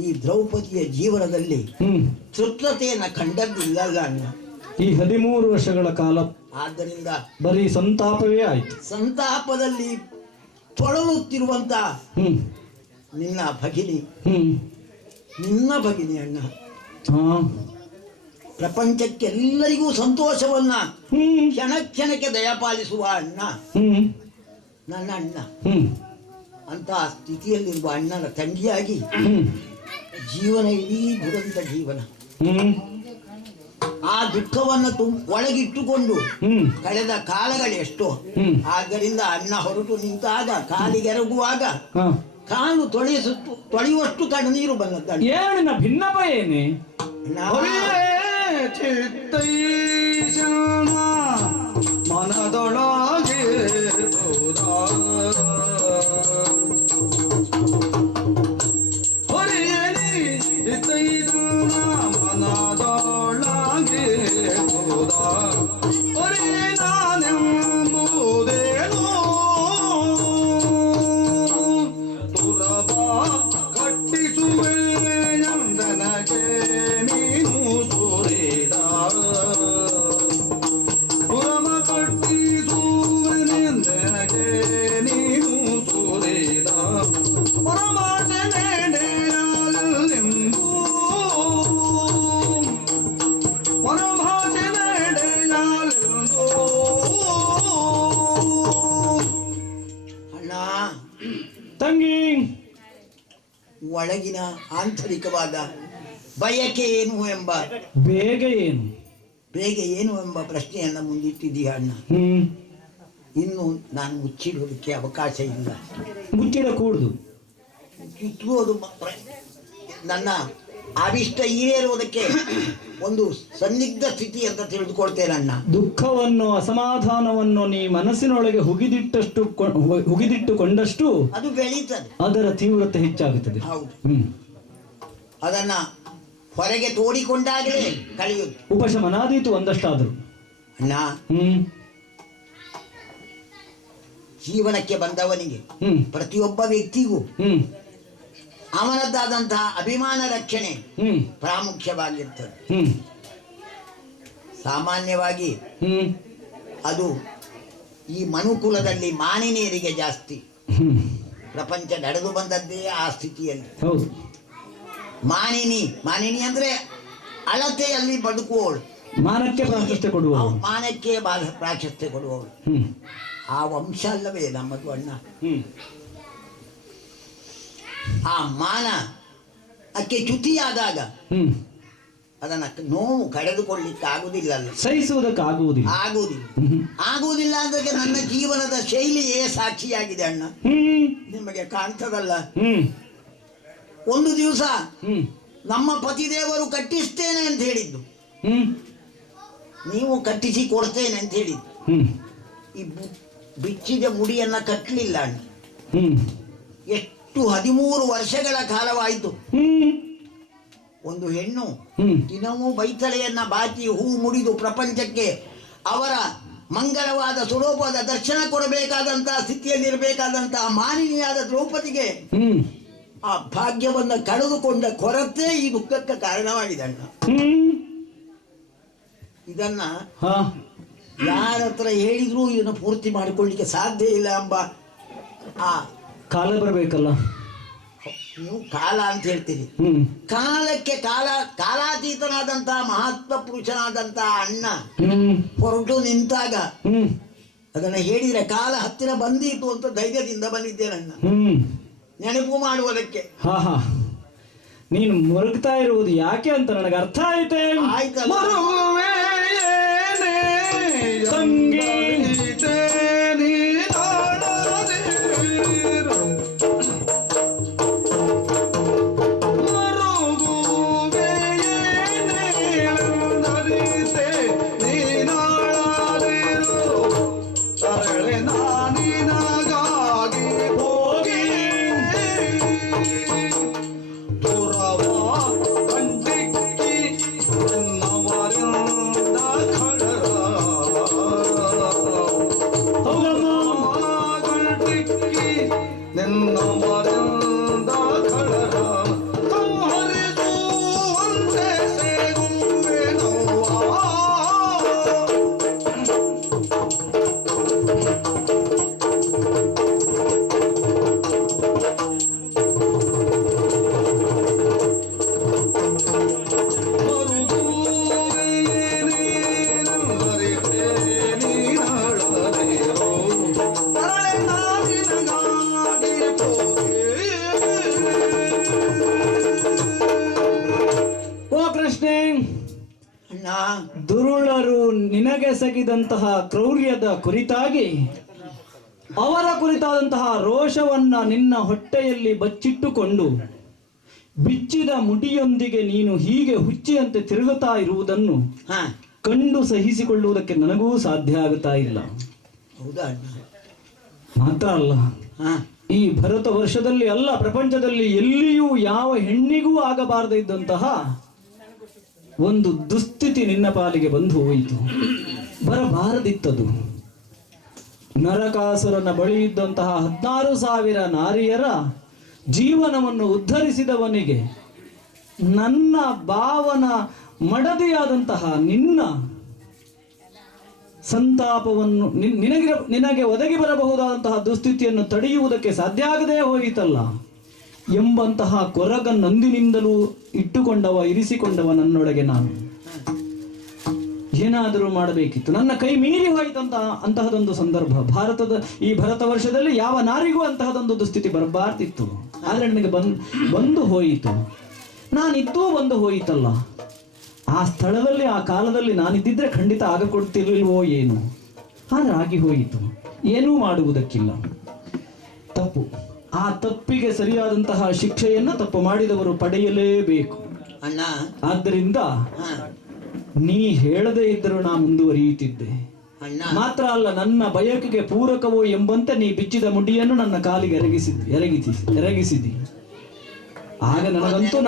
ಈ ದ್ರೌಪದಿಯ ಜೀವನದಲ್ಲಿ ತೃಪ್ತತೆಯನ್ನ ಕಂಡದ್ದಿಲ್ಲ ಅಣ್ಣ. ಈ 13 ವರ್ಷಗಳ ಕಾಲ ಆದ್ದರಿಂದ ಬರೀ ಸಂತಾಪವೇ ಆಯ್ತು. ಸಂತಾಪದಲ್ಲಿ ತೊಳಲುತ್ತಿರುವಂತ ನಿನ್ನ ಭಗಿನಿ ಅಣ್ಣ, ಪ್ರಪಂಚಕ್ಕೆಲ್ಲರಿಗೂ ಸಂತೋಷವನ್ನ ಕ್ಷಣ ಕ್ಷಣಕ್ಕೆ ದಯಪಾಲಿಸುವ ಅಣ್ಣ ನನ್ನ ಅಣ್ಣ. ಅಂತ ಸ್ಥಿತಿಯಲ್ಲಿರುವ ಅಣ್ಣನ ತಂಗಿಯಾಗಿ ಜೀವನ ಇಡೀ ದುರಂತ ಜೀವನ. ಆ ದುಃಖವನ್ನು ಒಳಗಿಟ್ಟುಕೊಂಡು ಕಳೆದ ಕಾಲಗಳೆಷ್ಟೋ. ಆದ್ದರಿಂದ ಅಣ್ಣ ಹೊರಟು ನಿಂತಾಗ ಕಾಲಿಗೆರಗುವಾಗ ಕಾಲು ತೊಳೆಯುವಷ್ಟು ಕಣ್ಣೀರು ಬಂದದ್ದು. ಏನಿನ ಭಿನ್ನಪ ಏನೇ? ಚಿತ್ತೈಷಣ ಮನದೊಳಗೆ ಹೊರೆಯಲಿ ಚಿತ್ತೈಷಣ ಮನದೊಳಗೆ ಹೊರೆ ನಾನೆಂಬುದೇನು ತುರಬ ಕಟ್ಟಿಸುವೆ ಎಂದನಗೆ ನೀನು ಸೋರಿದ. ತುರಬ ಕಟ್ಟಿಸುವೆನೆಂದನಗೆ ನೀನು ಸೋರಿದ. ಪರಮಾಚನೆಡೆಯಲೆಂದು ಅಣ್ಣ, ತಂಗಿ ಒಳಗಿನ ಆಂತರಿಕವಾದ ಬಯಕೆ ಏನು ಎಂಬ ಬೇಗ ಏನು ಎಂಬ ಪ್ರಶ್ನೆಯನ್ನ ಮುಂದಿಟ್ಟಿದೀಯ ಅಣ್ಣ. ಇನ್ನು ನಾನು ಮುಚ್ಚಿಡುವುದಕ್ಕೆ ಅವಕಾಶ ಇಲ್ಲ. ಮುಚ್ಚಿಡಕೂಡದು. ಮುಚ್ಚಿಟ್ಟುವುದು ನನ್ನ ಅಭಿಷ್ಟ ಈರೇರುವುದಕ್ಕೆ ಒಂದು ಸನ್ನಿಗ್ಧ ಸ್ಥಿತಿ ಅಂತ ತಿಳಿದುಕೊಳ್ತೇನೆ ಅಣ್ಣ. ದುಃಖವನ್ನು ಅಸಮಾಧಾನವನ್ನು ನೀ ಮನಸ್ಸಿನೊಳಗೆ ಹುಗಿದಿಟ್ಟುಕೊಂಡಷ್ಟು ಅದು ಬೆಳೀತದೆ, ಅದರ ತೀವ್ರತೆ ಹೆಚ್ಚಾಗುತ್ತದೆ. ಹೌದು. ಅದನ್ನ ಹೊರಗೆ ತೋಡಿಕೊಂಡಾಗಲೇ ಕಳೆಯುವುದು. ಉಪಶಮನಾದೀತು ಒಂದಷ್ಟಾದ್ರು ಅಣ್ಣ. ಜೀವನಕ್ಕೆ ಬಂದವನಿಗೆ ಪ್ರತಿಯೊಬ್ಬ ವ್ಯಕ್ತಿಗೂ ಅವನದ್ದಾದಂತಹ ಅಭಿಮಾನ ರಕ್ಷಣೆ ಪ್ರಾಮುಖ್ಯವಾಗಿರ್ತದೆ. ಸಾಮಾನ್ಯವಾಗಿ ಅದು ಈ ಮನುಕುಲದಲ್ಲಿ ಮಾನಿನಿಯರಿಗೆ ಜಾಸ್ತಿ. ಹ್ಮ್ ಪ್ರಪಂಚ ನಡೆದು ಬಂದದ್ದೇ ಆ ಸ್ಥಿತಿಯಲ್ಲಿ. ಹೌದು. ಮಾನಿನಿ ಅಂದ್ರೆ ಅಳತೆಯಲ್ಲಿ ಬದುಕುವವಳು, ಮಾನಕ್ಕೆ ಪ್ರಾಶಸ್ತ್ಯ ಕೊಡುವವರು, ಮಾನಕ್ಕೆ ಪ್ರಾಶಸ್ತ್ಯ ಕೊಡುವವಳು. ಹ್ಮ್ ಆ ವಂಶ ಅಲ್ಲವೇ ನಮ್ಮದು ಅಣ್ಣ. ಹ್ಮ್ ಆ ಮಾನ ಅಕ್ಕೆ ಚ್ಯುತಿಯಾದಾಗ ಹ್ಮ್ ಅದನ್ನ ನೋವು ಕಳೆದುಕೊಳ್ಳಿಕ್ಕೆ ಆಗುದಿಲ್ಲ, ಸಹಿಸುವುದಕ್ಕಾಗುವುದಿಲ್ಲ. ಆಗುವುದಿಲ್ಲ ಅಂದ್ರೆ ನನ್ನ ಜೀವನದ ಶೈಲಿಯೇ ಸಾಕ್ಷಿಯಾಗಿದೆ ಅಣ್ಣ. ಹ್ಮ್ ನಿಮಗೆ ಕಾಣ್ತದಲ್ಲ, ಹ್ಮ್ ಒಂದು ದಿವಸ ಹ್ಮ್ ನಮ್ಮ ಪತಿದೇವರು ಕಟ್ಟಿಸ್ತೇನೆ ಅಂತ ಹೇಳಿದ್ದು, ಹ್ಮ್ ನೀವು ಕಟ್ಟಿಸಿ ಕೊಡ್ತೇನೆ ಅಂತ ಹೇಳಿದ್ದು. ಹ್ಮ್ ಈ ಬಿಚ್ಚಿದ ಮುಡಿಯನ್ನ ಕಟ್ಟಲಿಲ್ಲ ಅಣ್ಣ. ಹ್ಮ್ ಎಷ್ಟು 13 ವರ್ಷಗಳ ಕಾಲವಾಯಿತು. ಹ್ಮ್ ಒಂದು ಹೆಣ್ಣು ಹ್ಮ್ ದಿನವೂ ಬೈತಲೆಯನ್ನ ಬಾಚಿ ಹೂ ಮುಡಿದು ಪ್ರಪಂಚಕ್ಕೆ ಅವರ ಮಂಗಲವಾದ ಸ್ವರೂಪದ ದರ್ಶನ ಕೊಡಬೇಕಾದಂತಹ ಸ್ಥಿತಿಯಲ್ಲಿರಬೇಕಾದಂತಹ ಮಾನಿನಿಯಾದ ದ್ರೌಪದಿಗೆ ಹ್ಮ್ ಆ ಭಾಗ್ಯವನ್ನ ಕಳೆದುಕೊಂಡ ಕೊರತೆ ಈ ದುಃಖಕ್ಕೆ ಕಾರಣವಾಗಿದೆ ಅಣ್ಣ. ಹ್ಮ್ ಇದನ್ನ ಹಾ ಯಾರ ಹತ್ರ ಹೇಳಿದ್ರೂ ಇದನ್ನು ಪೂರ್ತಿ ಮಾಡಿಕೊಳ್ಳಿಕ್ಕೆ ಸಾಧ್ಯ ಇಲ್ಲ ಎಂಬ ಆ ಕಾಲ ಬರಬೇಕಲ್ಲ. ನೀವು ಕಾಲ ಅಂತ ಹೇಳ್ತೀರಿ, ಹ್ಮ್ ಕಾಲಕ್ಕೆ ಕಾಲಾತೀತನಾದಂತಹ ಮಹಾತ್ಮ ಪುರುಷನಾದಂತಹ ಅಣ್ಣ ಹ್ಮ್ ಹೊರಟು ನಿಂತಾಗ ಹ್ಮ್ ಅದನ್ನ ಹೇಳಿದ್ರೆ ಕಾಲ ಹತ್ತಿರ ಬಂದೀತು ಅಂತ ಧೈರ್ಯದಿಂದ ಬಂದಿದ್ದೇನಣ್ಣ, ಹ್ಮ್ ನೆನಪು ಮಾಡುವುದಕ್ಕೆ. ಹಾ ಹಾ ನೀನು ಮುರುಗ್ತಾ ಇರುವುದು ಯಾಕೆ ಅಂತ ನನಗೆ ಅರ್ಥ ಆಯ್ತೆ. ಆಯ್ತಲ್ಲ ತಂಗಿ ದುರುಳರು ನಿನಗೆಸಗಿದಂತಹ ಕ್ರೌರ್ಯದ ಕುರಿತಾಗಿ ಅವರ ಕುರಿತಾದಂತಹ ರೋಷವನ್ನ ನಿನ್ನ ಹೊಟ್ಟೆಯಲ್ಲಿ ಬಚ್ಚಿಟ್ಟುಕೊಂಡು ಬಿಚ್ಚಿದ ಮುಡಿಯೊಂದಿಗೆ ನೀನು ಹೀಗೆ ಹುಚ್ಚಿಯಂತೆ ತಿರುಗುತ್ತಾ ಇರುವುದನ್ನು ಕಂಡು ಸಹಿಸಿಕೊಳ್ಳುವುದಕ್ಕೆ ನನಗೂ ಸಾಧ್ಯ ಆಗುತ್ತಾ ಇಲ್ಲ. ಹೌದಾ? ಮಾತ್ರ ಅಲ್ಲ, ಈ ಭರತ ವರ್ಷದಲ್ಲಿ ಅಲ್ಲ, ಪ್ರಪಂಚದಲ್ಲಿ ಎಲ್ಲಿಯೂ ಯಾವ ಹೆಣ್ಣಿಗೂ ಆಗಬಾರದಿದ್ದಂತಹ ಒಂದು ದುಸ್ಥಿತಿ ನಿನ್ನ ಪಾಲಿಗೆ ಬಂದು ಹೋಯಿತು. ಬರಬಾರದಿತ್ತದು. ನರಕಾಸುರನ ಬಳಿ ಇದ್ದಂತಹ 16,000 ನಾರಿಯರ ಜೀವನವನ್ನು ಉದ್ಧರಿಸಿದವನಿಗೆ ನನ್ನ ಭಾವನ ಮಡದಿಯಾದಂತಹ ನಿನ್ನ ಸಂತಾಪವನ್ನು ನಿನಗೆ ಒದಗಿ ಬರಬಹುದಾದಂತಹ ದುಸ್ಥಿತಿಯನ್ನು ತಡೆಯುವುದಕ್ಕೆ ಸಾಧ್ಯ ಆಗದೇ ಹೋಯಿತಲ್ಲ ಎಂಬಂತಹ ಕೊರಗನ್ನಂದಿನಿಂದಲೂ ಇರಿಸಿಕೊಂಡವ ನನ್ನೊಳಗೆ ನಾನು ಏನಾದರೂ ಮಾಡಬೇಕಿತ್ತು. ನನ್ನ ಕೈ ಮೀರಿ ಹೋಯಿತಂತಹದೊಂದು ಸಂದರ್ಭ ಈ ಭರತ ವರ್ಷದಲ್ಲಿ ಯಾವ ನಾರಿಗೂ ಅಂತಹದೊಂದು ದುಸ್ಥಿತಿ ಬರಬಾರ್ದಿತ್ತು. ಆದ್ರೆ ನನಗೆ ಬಂದು ಹೋಯಿತು. ನಾನಿದ್ದೂ ಬಂದು ಹೋಯಿತಲ್ಲ. ಆ ಸ್ಥಳದಲ್ಲಿ ಆ ಕಾಲದಲ್ಲಿ ನಾನಿದ್ದಿದ್ರೆ ಖಂಡಿತ ಆಗಕೊಡ್ತಿರ್ಲಿಲ್ವೋ ಏನು. ಆದ್ರೆ ಆಗಿ ಹೋಯಿತು, ಏನೂ ಮಾಡುವುದಕ್ಕಿಲ್ಲ. ತಪ್ಪು. ಆ ತಪ್ಪಿಗೆ ಸರಿಯಾದಂತಹ ಶಿಕ್ಷೆಯನ್ನ ತಪ್ಪು ಮಾಡಿದವರು ಪಡೆಯಲೇಬೇಕು ಅಣ್ಣ. ಆದ್ದರಿಂದ ನೀ ಹೇಳದೇ ಇದ್ದರೂ ನಾ ಮುಂದುವರಿಯುತ್ತಿದ್ದೆ. ಮಾತ್ರ ಅಲ್ಲ, ನನ್ನ ಬಯಕೆಗೆ ಪೂರಕವೋ ಎಂಬಂತೆ ನೀ ಬಿಚ್ಚಿದ ಮುಡಿಯನ್ನು ನನ್ನ ಕಾಲಿಗೆ ಎರಗಿಸಿದಿ. ಆಗ ನನಗಂತೂ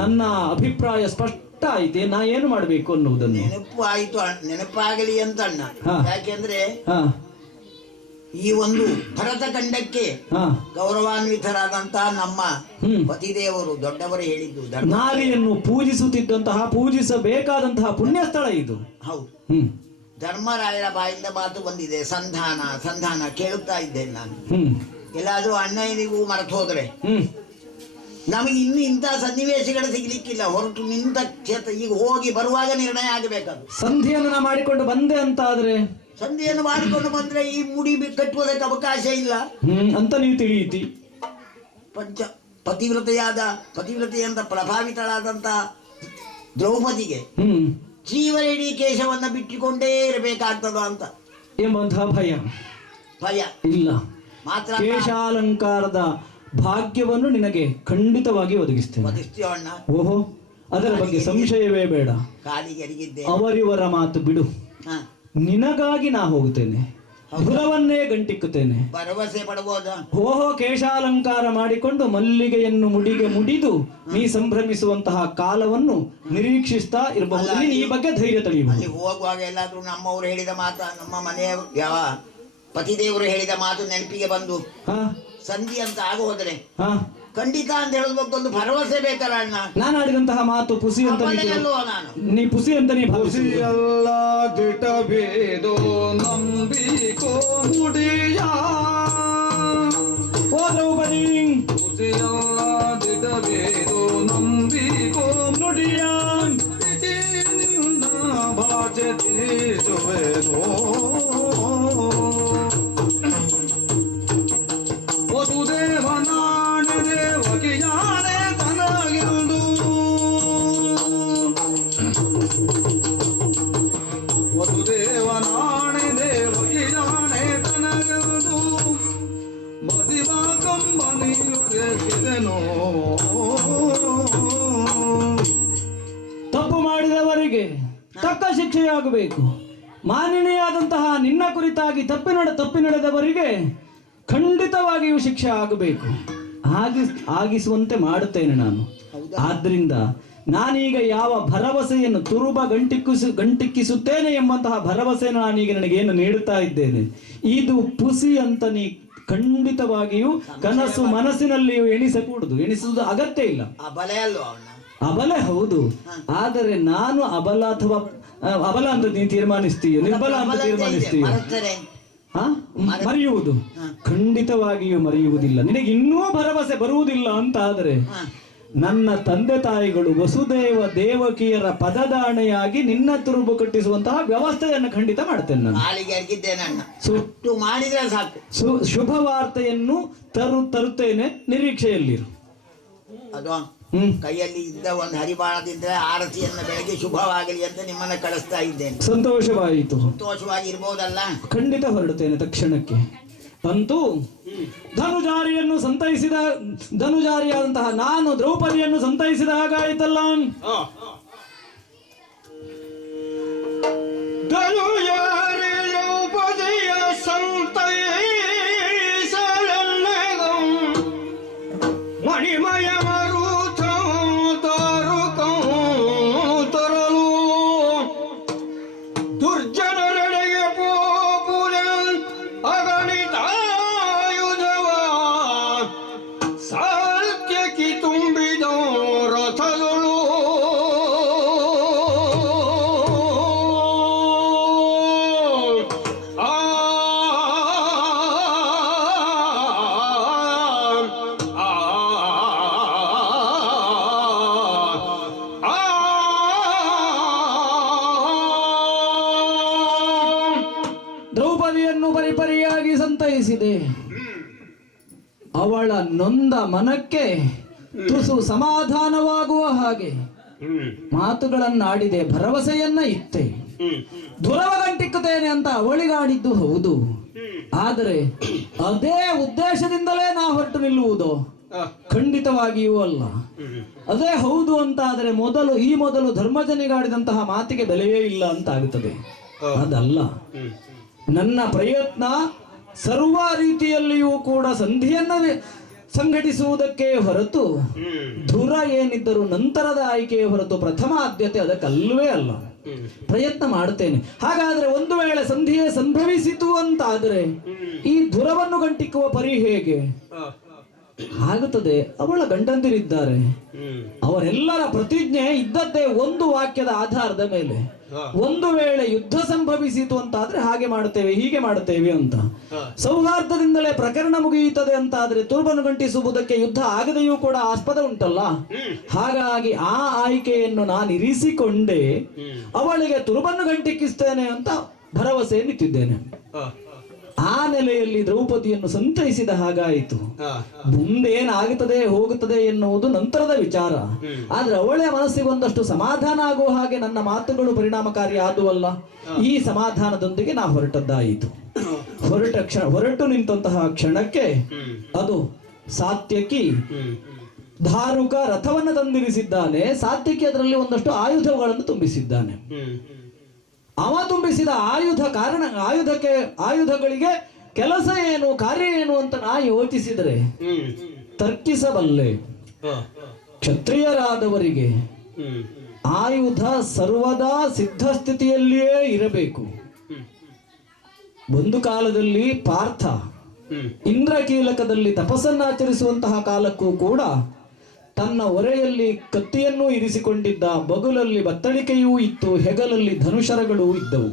ನನ್ನ ಅಭಿಪ್ರಾಯ ಸ್ಪಷ್ಟ ಆಯ್ತೆ. ನಾ ಏನು ಮಾಡಬೇಕು ಅನ್ನುವುದನ್ನು. ನೆನಪು ಆಯ್ತು, ನೆನಪಾಗಲಿ ಅಂತ ಅಣ್ಣ. ಯಾಕೆಂದ್ರೆ ಈ ಒಂದು ಭರತ ಖಂಡಕ್ಕೆ ಗೌರವಾನ್ವಿತರಾದಂತಹ ನಮ್ಮ ಪತಿದೇವರು ದೊಡ್ಡವರು ಹೇಳಿದ್ದು, ನಾರಿಯನ್ನು ಪೂಜಿಸುತ್ತಿದ್ದಂತಹ, ಪೂಜಿಸಬೇಕಾದಂತಹ ಪುಣ್ಯ ಸ್ಥಳ ಇದು. ಹೌದು. ಧರ್ಮರಾಯರ ಬಾಯಿಂದ ಮಾತು ಬಂದಿದೆ, ಸಂಧಾನ ಸಂಧಾನ ಕೇಳುತ್ತಾ ಇದ್ದೇನೆ ನಾನು. ಎಲ್ಲಾದ್ರೂ ಅಣ್ಣನಿಗೂ ಮರೆತು ಹೋದ್ರೆ ನಮಗೆ ಇನ್ನು ಇಂತಹ ಸನ್ನಿವೇಶಗಳು ಸಿಗ್ಲಿಕ್ಕಿಲ್ಲ. ಹೊರಟು ನಿಂತ ಕ್ಷೇತ್ರ ಈಗ ಹೋಗಿ ಬರುವಾಗ ನಿರ್ಣಯ ಆಗಬೇಕದು. ಸಂಧಿಯನ್ನು ನಾ ಮಾಡಿಕೊಂಡು ಬಂದೆ ಅಂತ ಆದ್ರೆ, ಸಂಧಿಯನ್ನು ಮಾಡಿಕೊಂಡು ಬಂದ್ರೆ ಈ ಮುಡಿ ಕಟ್ಟುವುದಕ್ಕೆ ಅವಕಾಶ ಇಲ್ಲ ಅಂತ ನೀವು ತಿಳಿಯಿತಿ. ಪತಿವ್ರತೆಯಿಂದ ಪ್ರಭಾವಿತಳಾದಂತ ದ್ರೌಪದಿಗೆ ಜೀವನೇಡಿ ಕೇಶವನ್ನ ಬಿಟ್ಟುಕೊಂಡೇ ಇರಬೇಕಾಗ್ತದ ಅಂತ ಎಂಬಂತಹ ಭಯ ಇಲ್ಲ. ಮಾತ್ರ ಕೇಶಾಲಂಕಾರದ ಭಾಗ್ಯವನ್ನು ನಿನಗೆ ಖಂಡಿತವಾಗಿ ಒದಗಿಸ್ತೇನೆ. ಓಹೋ, ಅದರ ಬಗ್ಗೆ ಸಂಶಯವೇ ಬೇಡ. ಕಾಲಿಗೆ ಅರಿಗಿದ್ದೆ, ಅವರಿವರ ಮಾತು ಬಿಡು. ನಿನಗಾಗಿ ನಾ ಹೋಗುತ್ತೇನೆ, ಧುರವನ್ನೇ ಗಂಟಿಕ್ಕುತ್ತೇನೆ. ಭರವಸೆ ಪಡಬಹುದಾ? ಓಹೋ, ಕೇಶಾಲಂಕಾರ ಮಾಡಿಕೊಂಡು ಮಲ್ಲಿಗೆಯನ್ನು ಮುಡಿಗೆ ಮುಡಿದು ನೀ ಸಂಭ್ರಮಿಸುವಂತಹ ಕಾಲವನ್ನು ನಿರೀಕ್ಷಿಸ್ತಾ ಇರಬಹುದು. ನೀನು ಈ ಬಗ್ಗೆ ಧೈರ್ಯ ತಳೆಯಬಹುದು. ಅಲ್ಲಿ ಹೋಗುವಾಗ ಎಲ್ಲಾದ್ರೂ ನಮ್ಮವರು ಹೇಳಿದ ಮಾತು, ನಮ್ಮ ಮನೆಯ ಯಾವ ಪತಿದೇವರು ಹೇಳಿದ ಮಾತು ನೆನಪಿಗೆ ಬಂದು ಸಂಧಿ ಅಂತ ಆಗ ಹೋದ್ರೆ ಖಂಡಿತ ಅಂತ ಹೇಳೋದಕ್ಕೊಂದು ಭರವಸೆ ಬೇಕಲ್ಲ ಅಣ್ಣ. ನಾನು ಆಡಿದಂತಹ ಮಾತು ಪುಸಿ ಅಂತ ನೀ ಪುಸಿ ಅಂತ ನೀ ಎಲ್ಲ ದಿಟಬೇದೋ ನಂಬಿಕೋ ಮುಡಿಯ ಓ ದ್ರೌಪದಿ, ಪುಸಿಯಲ್ಲ ದಿಟಬೇದೋ ನಂಬಿಕೋ ಮುಡಿಯ ಭಾಷೆ ತೀಸುವೆನೋ ವಸುದೇವನಾಣೆ ದೇವಕಿಯಾಣೆ ತನಗಿರುವುದು, ವಸುದೇವನಾಣೆ ದೇವಕಿಯಾಣೆ ತನಗಿರುವುದು, ಮದಿವಾ ಕಂಬನಿಯುರೆಸಿದೆನೋ. ತಪ್ಪು ಮಾಡಿದವರಿಗೆ ತಕ್ಕ ಶಿಕ್ಷೆಯಾಗಬೇಕು. ಮಾನಿನಿಯಾದಂತಹ ನಿನ್ನ ಕುರಿತಾಗಿ ತಪ್ಪಿ ನಡೆದವರಿಗೆ ಖಂಡಿತವಾಗಿಯೂ ಶಿಕ್ಷೆ ಆಗಬೇಕು. ಆಗಿಸುವಂತೆ ಮಾಡುತ್ತೇನೆ ನಾನು. ಆದ್ರಿಂದ ನಾನೀಗ ಯಾವ ಭರವಸೆಯನ್ನು ತುರುಬ ಗಂಟಿಕ್ಕಿಸುತ್ತೇನೆ ಎಂಬಂತಹ ಭರವಸೆಯನ್ನು ನಾನೀಗ ನನಗೇನು ನೀಡುತ್ತಾ ಇದ್ದೇನೆ, ಇದು ಪುಸಿ ಅಂತ ನೀ ಖಂಡಿತವಾಗಿಯೂ ಕನಸು ಮನಸ್ಸಿನಲ್ಲಿಯೂ ಎಣಿಸಕೂಡದು. ಎಣಿಸುವುದು ಅಗತ್ಯ ಇಲ್ಲ. ಅಬಲೆ ಹೌದು, ಆದರೆ ನಾನು ಅಬಲ ಅಥವಾ ಅಬಲ ಅಂತ ನೀನು ತೀರ್ಮಾನಿಸ್ತೀಯ, ನಿರ್ಬಲ ಅಂತ ತೀರ್ಮಾನಿಸ್ತೀಯ. ಮರೆಯುವುದು ಖಂಡಿತವಾಗಿಯೂ ಮರೆಯುವುದಿಲ್ಲ. ನಿನಗೆ ಇನ್ನೂ ಭರವಸೆ ಬರುವುದಿಲ್ಲ ಅಂತ ಆದರೆ ನನ್ನ ತಂದೆ ತಾಯಿಗಳು ವಸುದೇವ ದೇವಕಿಯರ ಪದದಾಣೆಯಾಗಿ ನಿನ್ನ ತುರುಬು ಕಟ್ಟಿಸುವಂತಹ ವ್ಯವಸ್ಥೆಯನ್ನು ಖಂಡಿತ ಮಾಡ್ತೇನೆ ನಾನು. ಶುಭ ವಾರ್ತೆಯನ್ನು ತರುತ್ತೇನೆ, ನಿರೀಕ್ಷೆಯಲ್ಲಿರು. ಕೈಯಲ್ಲಿ ಇದ್ದ ಒಂದು ಹರಿಬಾಣದಿಂದ ಆರತಿಯನ್ನು ಬೆಳಗ್ಗೆ ಶುಭವಾಗಲಿ ಅಂತ ನಿಮ್ಮನ್ನ ಕಳಿಸ್ತಾ ಇದ್ದೇನೆ. ಸಂತೋಷವಾಯಿತು. ಸಂತೋಷವಾಗಿರ್ಬೋದಲ್ಲ? ಖಂಡಿತ ಹೊರಡುತ್ತೇನೆ ತಕ್ಷಣಕ್ಕೆ. ಅಂತೂ ಧನುಜಾರಿಯಾದಂತಹ ನಾನು ದ್ರೌಪದಿಯನ್ನು ಸಂತೈಸಿದ ಹಾಗಾಯಿತಲ್ಲ. ದ್ರೌಪದಿಯ ಮಣಿಮಯ ದುರ್ಜನರೆಡೆಗೆ ಪೋಪುರ ಅಗಣಿತಾಯುಧವ ಸಾತ್ಯಕಿ ತುಂಬಿದ ರಥಗಳು ದ್ರೌಪದಿಯನ್ನು ಪರಿಪರಿಯಾಗಿ ಸಂತೈಸಿದೆ. ಅವಳ ನೊಂದ ಮನಕ್ಕೆ ತುಸು ಸಮಾಧಾನವಾಗುವ ಹಾಗೆ ಮಾತುಗಳನ್ನಾಡಿದೆ, ಭರವಸೆಯನ್ನ ಇತ್ತೆ. ದುರವಗಂಟಿಕ್ಕುತ್ತೇನೆ ಅಂತ ಅವಳಿಗಾಡಿದ್ದು ಹೌದು, ಆದರೆ ಅದೇ ಉದ್ದೇಶದಿಂದಲೇ ನಾ ಹೊರಟು ನಿಲ್ಲುವುದು ಖಂಡಿತವಾಗಿಯೂ ಅಲ್ಲ. ಅದೇ ಹೌದು ಅಂತ ಆದರೆ ಈ ಮೊದಲು ಧರ್ಮಜನಿಗಾಡಿದಂತಹ ಮಾತಿಗೆ ಬೆಲೆಯೇ ಇಲ್ಲ ಅಂತ ಆಗುತ್ತದೆ. ಅದಲ್ಲ, ನನ್ನ ಪ್ರಯತ್ನ ಸರ್ವ ರೀತಿಯಲ್ಲಿಯೂ ಕೂಡ ಸಂಧಿಯನ್ನ ಸಂಘಟಿಸುವುದಕ್ಕೆ ಹೊರತು ಧುರ ಏನಿದ್ದರೂ ನಂತರದ ಆಯ್ಕೆಯ ಹೊರತು ಪ್ರಥಮ ಆದ್ಯತೆ ಅದಕ್ಕಲ್ಲವೇ ಅಲ್ಲ. ಪ್ರಯತ್ನ ಮಾಡುತ್ತೇನೆ. ಹಾಗಾದ್ರೆ ಒಂದು ವೇಳೆ ಸಂಧಿಯೇ ಸಂಭವಿಸಿತು ಅಂತಾದರೆ ಈ ಧುರವನ್ನು ಗಂಟಿಕ್ಕುವ ಪರಿ ಹೇಗೆ? ಆಗುತ್ತದೆ. ಅವಳ ಗಂಡಂದಿರಿದ್ದಾರೆ, ಅವರೆಲ್ಲರ ಪ್ರತಿಜ್ಞೆ ಇದ್ದದ್ದೇ ಒಂದು ವಾಕ್ಯದ ಆಧಾರದ ಮೇಲೆ. ಒಂದು ವೇಳೆ ಯುದ್ಧ ಸಂಭವಿಸಿತು ಅಂತಾದ್ರೆ ಹಾಗೆ ಮಾಡುತ್ತೇವೆ, ಹೀಗೆ ಮಾಡುತ್ತೇವೆ ಅಂತ. ಸೌಹಾರ್ದದಿಂದಲೇ ಪ್ರಕರಣ ಮುಗಿಯುತ್ತದೆ ಅಂತಾದ್ರೆ ತುರುಬನ್ನು ಗಂಟಿಸುವುದಕ್ಕೆ ಯುದ್ಧ ಆಗದೆಯೂ ಕೂಡ ಆಸ್ಪದ ಉಂಟಲ್ಲ. ಹಾಗಾಗಿ ಆ ಆಯ್ಕೆಯನ್ನು ನಾನು ಇರಿಸಿಕೊಂಡೇ ಅವಳಿಗೆ ತುರುಬನ್ನು ಗಂಟಿಕ್ಕಿಸ್ತೇನೆ ಅಂತ ಭರವಸೆ ನಿಂತಿದ್ದೇನೆ. ಆ ನೆಲೆಯಲ್ಲಿ ದ್ರೌಪದಿಯನ್ನು ಸಂತೈಸಿದ ಹಾಗಾಯಿತು. ಮುಂದೇನಾಗುತ್ತದೆ ಹೋಗುತ್ತದೆ ಎನ್ನುವುದು ನಂತರದ ವಿಚಾರ. ಆದ್ರೆ ಅವಳ ಮನಸ್ಸಿಗೆ ಒಂದಷ್ಟು ಸಮಾಧಾನ ಆಗುವ ಹಾಗೆ ನನ್ನ ಮಾತುಗಳು ಪರಿಣಾಮಕಾರಿ ಆದುವಲ್ಲ. ಈ ಸಮಾಧಾನದೊಂದಿಗೆ ನಾ ಹೊರಟದ್ದಾಯಿತು. ಹೊರಟು ನಿಂತಹ ಕ್ಷಣಕ್ಕೆ ಅದು ಸಾತ್ಯಕಿ ಧಾರುಕ ರಥವನ್ನು ತಂದಿರಿಸಿದ್ದಾನೆ. ಸಾತ್ಯಕಿ ಅದರಲ್ಲಿ ಒಂದಷ್ಟು ಆಯುಧಗಳನ್ನು ತುಂಬಿಸಿದ್ದಾನೆ. ಅವ ತುಂಬಿಸಿದ ಆಯುಧಗಳಿಗೆ ಕೆಲಸ ಏನು, ಕಾರ್ಯ ಏನು ಅಂತ ನಾ ಯೋಚಿಸಿದರೆ ತರ್ಕಿಸಬಲ್ಲೆ. ಕ್ಷತ್ರಿಯರಾದವರಿಗೆ ಆಯುಧ ಸರ್ವದಾ ಸಿದ್ಧ ಸ್ಥಿತಿಯಲ್ಲಿಯೇ ಇರಬೇಕು. ಒಂದು ಕಾಲದಲ್ಲಿ ಪಾರ್ಥ ಇಂದ್ರಕೀಲಕದಲ್ಲಿ ತಪಸ್ಸನ್ನಾಚರಿಸುವಂತಹ ಕಾಲಕ್ಕೂ ಕೂಡ ತನ್ನ ಒರೆಯಲ್ಲಿ ಕತ್ತಿಯನ್ನೂ ಇರಿಸಿಕೊಂಡಿದ್ದ, ಬಗುಲಲ್ಲಿ ಬತ್ತಳಿಕೆಯೂ ಇತ್ತು, ಹೆಗಲಲ್ಲಿ ಧನುಷರಗಳೂ ಇದ್ದವು.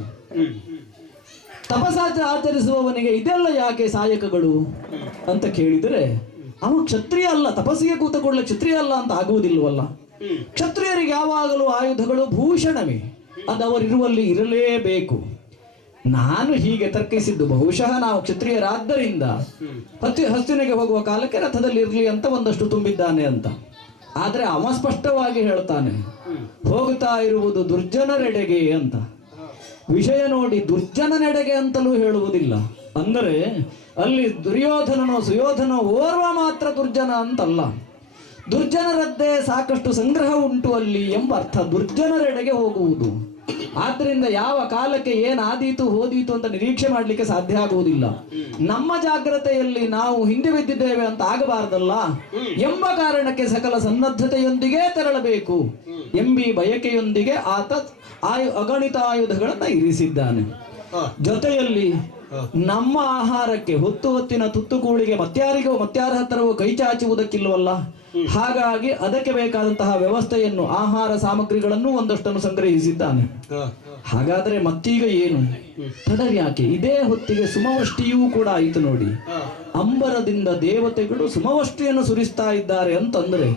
ಆಚರಿಸುವವನಿಗೆ ಇದೆಲ್ಲ ಯಾಕೆ ಸಾಯಕಗಳು ಅಂತ ಕೇಳಿದರೆ ಅವ ಕ್ಷತ್ರಿಯ ಅಲ್ಲ, ತಪಸ್ಸಿಗೆ ಕೂತಕೊಳ್ಳ ಕ್ಷತ್ರಿಯ ಅಲ್ಲ ಅಂತ ಆಗುವುದಿಲ್ವಲ್ಲ. ಕ್ಷತ್ರಿಯರಿಗೆ ಯಾವಾಗಲೂ ಆಯುಧಗಳು ಭೂಷಣವೇ, ಅದು ಅವರಿರುವಲ್ಲಿ ಇರಲೇಬೇಕು. ನಾನು ಹೀಗೆ ತರ್ಕಿಸಿದ್ದು ಬಹುಶಃ ನಾವು ಕ್ಷತ್ರಿಯರಾದ್ದರಿಂದ ಹಸ್ತಿನೆಗೆ ಹೋಗುವ ಕಾಲಕ್ಕೆ ರಥದಲ್ಲಿ ಇರಲಿ ಅಂತ ಒಂದಷ್ಟು ತುಂಬಿದ್ದಾನೆ ಅಂತ. ಆದ್ರೆ ಅವ ಸ್ಪಷ್ಟವಾಗಿ ಹೇಳ್ತಾನೆ, ಹೋಗ್ತಾ ಇರುವುದು ದುರ್ಜನರೆಡೆಗೆ ಅಂತ. ವಿಷಯ ನೋಡಿ ದುರ್ಜನನೆಡೆಗೆ ಅಂತಲೂ ಹೇಳುವುದಿಲ್ಲ. ಅಂದರೆ ಅಲ್ಲಿ ದುರ್ಯೋಧನನೋ ಸುಯೋಧನೋ ಓರ್ವ ಮಾತ್ರ ದುರ್ಜನ ಅಂತಲ್ಲ, ದುರ್ಜನರದ್ದೇ ಸಾಕಷ್ಟು ಸಂಗ್ರಹ ಉಂಟು ಅಲ್ಲಿ ಎಂಬ ಅರ್ಥ. ದುರ್ಜನರೆಡೆಗೆ ಹೋಗುವುದು. ಆದ್ರಿಂದ ಯಾವ ಕಾಲಕ್ಕೆ ಏನಾದೀತು ಹೋದೀತು ಅಂತ ನಿರೀಕ್ಷೆ ಮಾಡಲಿಕ್ಕೆ ಸಾಧ್ಯ ಆಗುವುದಿಲ್ಲ. ನಮ್ಮ ಜಾಗ್ರತೆಯಲ್ಲಿ ನಾವು ಹಿಂದೆ ಬಿದ್ದಿದ್ದೇವೆ ಅಂತ ಆಗಬಾರದಲ್ಲ ಎಂಬ ಕಾರಣಕ್ಕೆ ಸಕಲ ಸನ್ನದ್ಧತೆಯೊಂದಿಗೆ ತೆರಳಬೇಕು ಎಂಬಿ ಬಯಕೆಯೊಂದಿಗೆ ಆತ ಅಗಣಿತ ಆಯುಧಗಳನ್ನ ಇರಿಸಿದ್ದಾನೆ. ಜೊತೆಯಲ್ಲಿ ನಮ್ಮ ಆಹಾರಕ್ಕೆ ಹೊತ್ತಿನ ತುತ್ತುಗೂಳಿಗೆ ಮತ್ಯಾರ ಹತ್ತಿರವೂ ಕೈ ಚಾಚುವುದಕ್ಕಿಲ್ವಲ್ಲ. ಹಾಗಾಗಿ ಅದಕ್ಕೆ ಬೇಕಾದಂತಹ ವ್ಯವಸ್ಥೆಯನ್ನು, ಆಹಾರ ಸಾಮಗ್ರಿಗಳನ್ನು ಒಂದಷ್ಟನ್ನು ಸಂಗ್ರಹಿಸಿದ್ದಾನೆ. ಹಾಗಾದ್ರೆ ಮತ್ತೀಗ ಏನು ತಡವ್ಯಾಕೆ? ಇದೇ ಹೊತ್ತಿಗೆ ಸುಮವಷ್ಟಿಯೂ ಕೂಡ ಆಯಿತು ನೋಡಿ. ಅಂಬರದಿಂದ ದೇವತೆಗಳು ಸುಮವಷ್ಟಿಯನ್ನು ಸುರಿಸ್ತಾ ಇದ್ದಾರೆ ಅಂತಂದ್ರೆ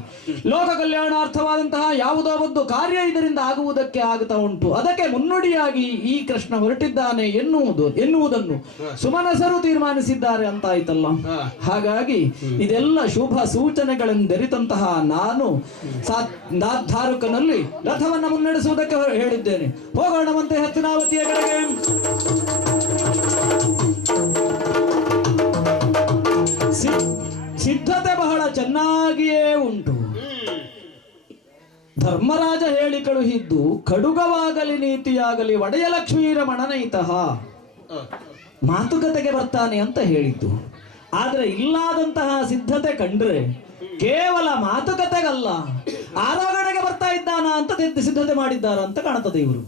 ಲೋಕ ಕಲ್ಯಾಣಾರ್ಥವಾದಂತಹ ಯಾವುದೋ ಒಂದು ಕಾರ್ಯ ಇದರಿಂದ ಆಗುವುದಕ್ಕೆ ಆಗ್ತಾ ಉಂಟು. ಅದಕ್ಕೆ ಮುನ್ನುಡಿಯಾಗಿ ಈ ಕೃಷ್ಣ ಹೊರಟಿದ್ದಾನೆ ಎನ್ನುವುದನ್ನು ಸುಮನಸರು ತೀರ್ಮಾನಿಸಿದ್ದಾರೆ ಅಂತ ಆಯ್ತಲ್ಲ. ಹಾಗಾಗಿ ಇದೆಲ್ಲ ಶುಭ ಸೂಚನೆಗಳೆಂದೆರಿತಂತಹ ನಾನು ಧಾರುಕನಲ್ಲಿ ರಥವನ್ನ ಮುನ್ನಡೆಸುವುದಕ್ಕೆ ಹೇಳಿದ್ದೇನೆ. ಹೋಗೋಣವಂತೆ ಹಸ್ತಿನಾವತಿಯ ಕಡೆಗೆ. ಸಿದ್ಧತೆ ಬಹಳ ಚೆನ್ನಾಗಿಯೇ ಉಂಟು. ಧರ್ಮರಾಜ ಹೇಳಿ ಕಳುಹಿದ್ದು ಖಡುಗವಾಗಲಿ ನೀತಿಯಾಗಲಿ ಒಡೆಯಲಕ್ಷ್ಮೀರ ಮಣನೈತಃ ಮಾತುಕತೆಗೆ ಬರ್ತಾನೆ ಅಂತ ಹೇಳಿದ್ದು. ಆದ್ರೆ ಇಲ್ಲಾದಂತಹ ಸಿದ್ಧತೆ ಕಂಡ್ರೆ ಕೇವಲ ಮಾತುಕತೆಗಲ್ಲ, ಆರೋಗಣೆಗೆ ಬರ್ತಾ ಇದ್ದಾನ ಅಂತ ಸಿದ್ಧತೆ ಮಾಡಿದ್ದಾರ ಅಂತ ಕಾಣುತ್ತದೆ ಇವರು.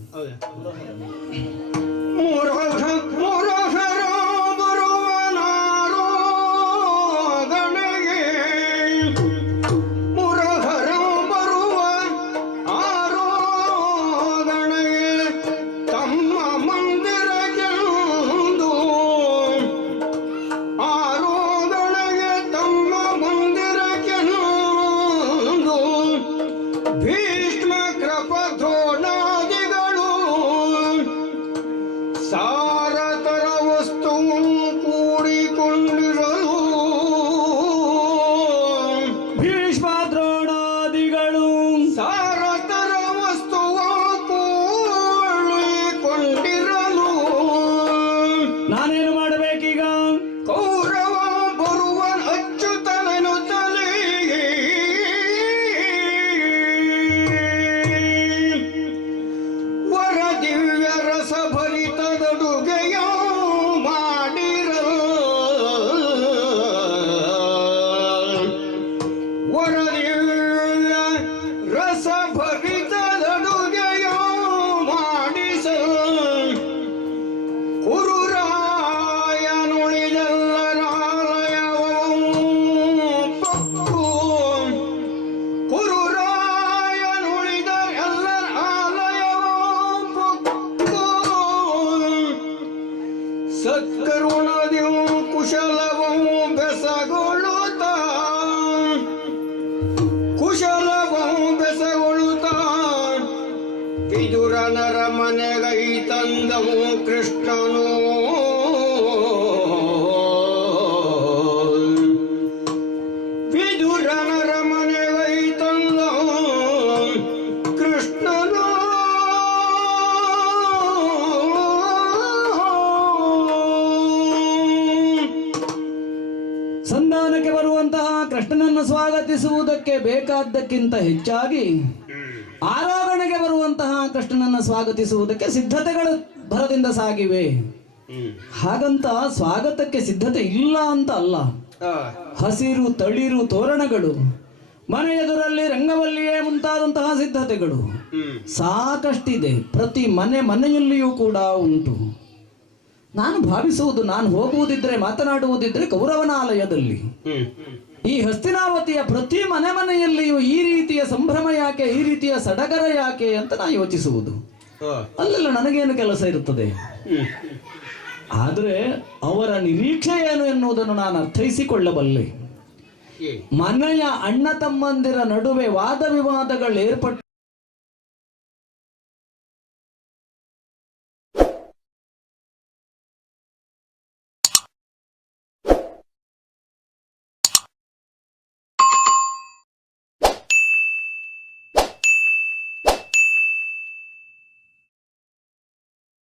ಕುರುರಾಯನುಳಿದೆಲ್ಲರ ಕರುಣದಿ ಕುಶಲವೂ ಬೆಸಗೊಳ್ಳುತ್ತ ವಿದುರನರ ಮನೆಗೈ ತಂದವು ಕೃಷ್ಣನು ವಿದುರನರ ಮನೆಗೈ ತಂದವು ಕೃಷ್ಣನು ಸಂಧಾನಕ್ಕೆ ಬರುವಂತಹ ಕೃಷ್ಣನನ್ನು ಸ್ವಾಗತಿಸುವುದಕ್ಕೆ ಬೇಕಾದ್ದಕ್ಕಿಂತ ಹೆಚ್ಚಾಗಿ ಆರೋಹಣೆಗೆ ಬರುವಂತಹ ಕೃಷ್ಣನನ್ನು ಸ್ವಾಗತಿಸುವುದಕ್ಕೆ ಸಿದ್ಧತೆಗಳು ಭರದಿಂದ ಸಾಗಿವೆ. ಹಾಗಂತ ಸ್ವಾಗತಕ್ಕೆ ಸಿದ್ಧತೆ ಇಲ್ಲ ಅಂತ ಅಲ್ಲ. ಹಸಿರು ತಳಿರು ತೋರಣಗಳು, ಮನೆ ಎದುರಲ್ಲಿ ರಂಗವಲ್ಲಿಯೇ ಮುಂತಾದಂತಹ ಸಿದ್ಧತೆಗಳು ಸಾಕಷ್ಟಿದೆ. ಪ್ರತಿ ಮನೆಯಲ್ಲಿಯೂ ಕೂಡ ಉಂಟು. ನಾನು ಭಾವಿಸುವುದು, ನಾನು ಹೋಗುವುದಿದ್ರೆ ಮಾತನಾಡುವುದಿದ್ರೆ ಕೌರವನಾಲಯದಲ್ಲಿ. ಈ ಹಸ್ತಿನಾವತಿಯ ಪ್ರತಿ ಮನೆಯಲ್ಲಿಯೂ ಈ ರೀತಿಯ ಸಂಭ್ರಮ ಯಾಕೆ, ಈ ರೀತಿಯ ಸಡಗರ ಯಾಕೆ ಅಂತ ನಾ ಯೋಚಿಸುವುದು. ಅಲ್ಲೆಲ್ಲ ನನಗೇನು ಕೆಲಸ ಇರುತ್ತದೆ. ಆದ್ರೆ ಅವರ ನಿರೀಕ್ಷೆ ಏನು ಎನ್ನುವುದನ್ನು ನಾನು ಅರ್ಥೈಸಿಕೊಳ್ಳಬಲ್ಲೆ. ಮನೆಯ ಅಣ್ಣ ತಮ್ಮಂದಿರ ನಡುವೆ ವಾದ ವಿವಾದಗಳು ಏರ್ಪಟ್ಟು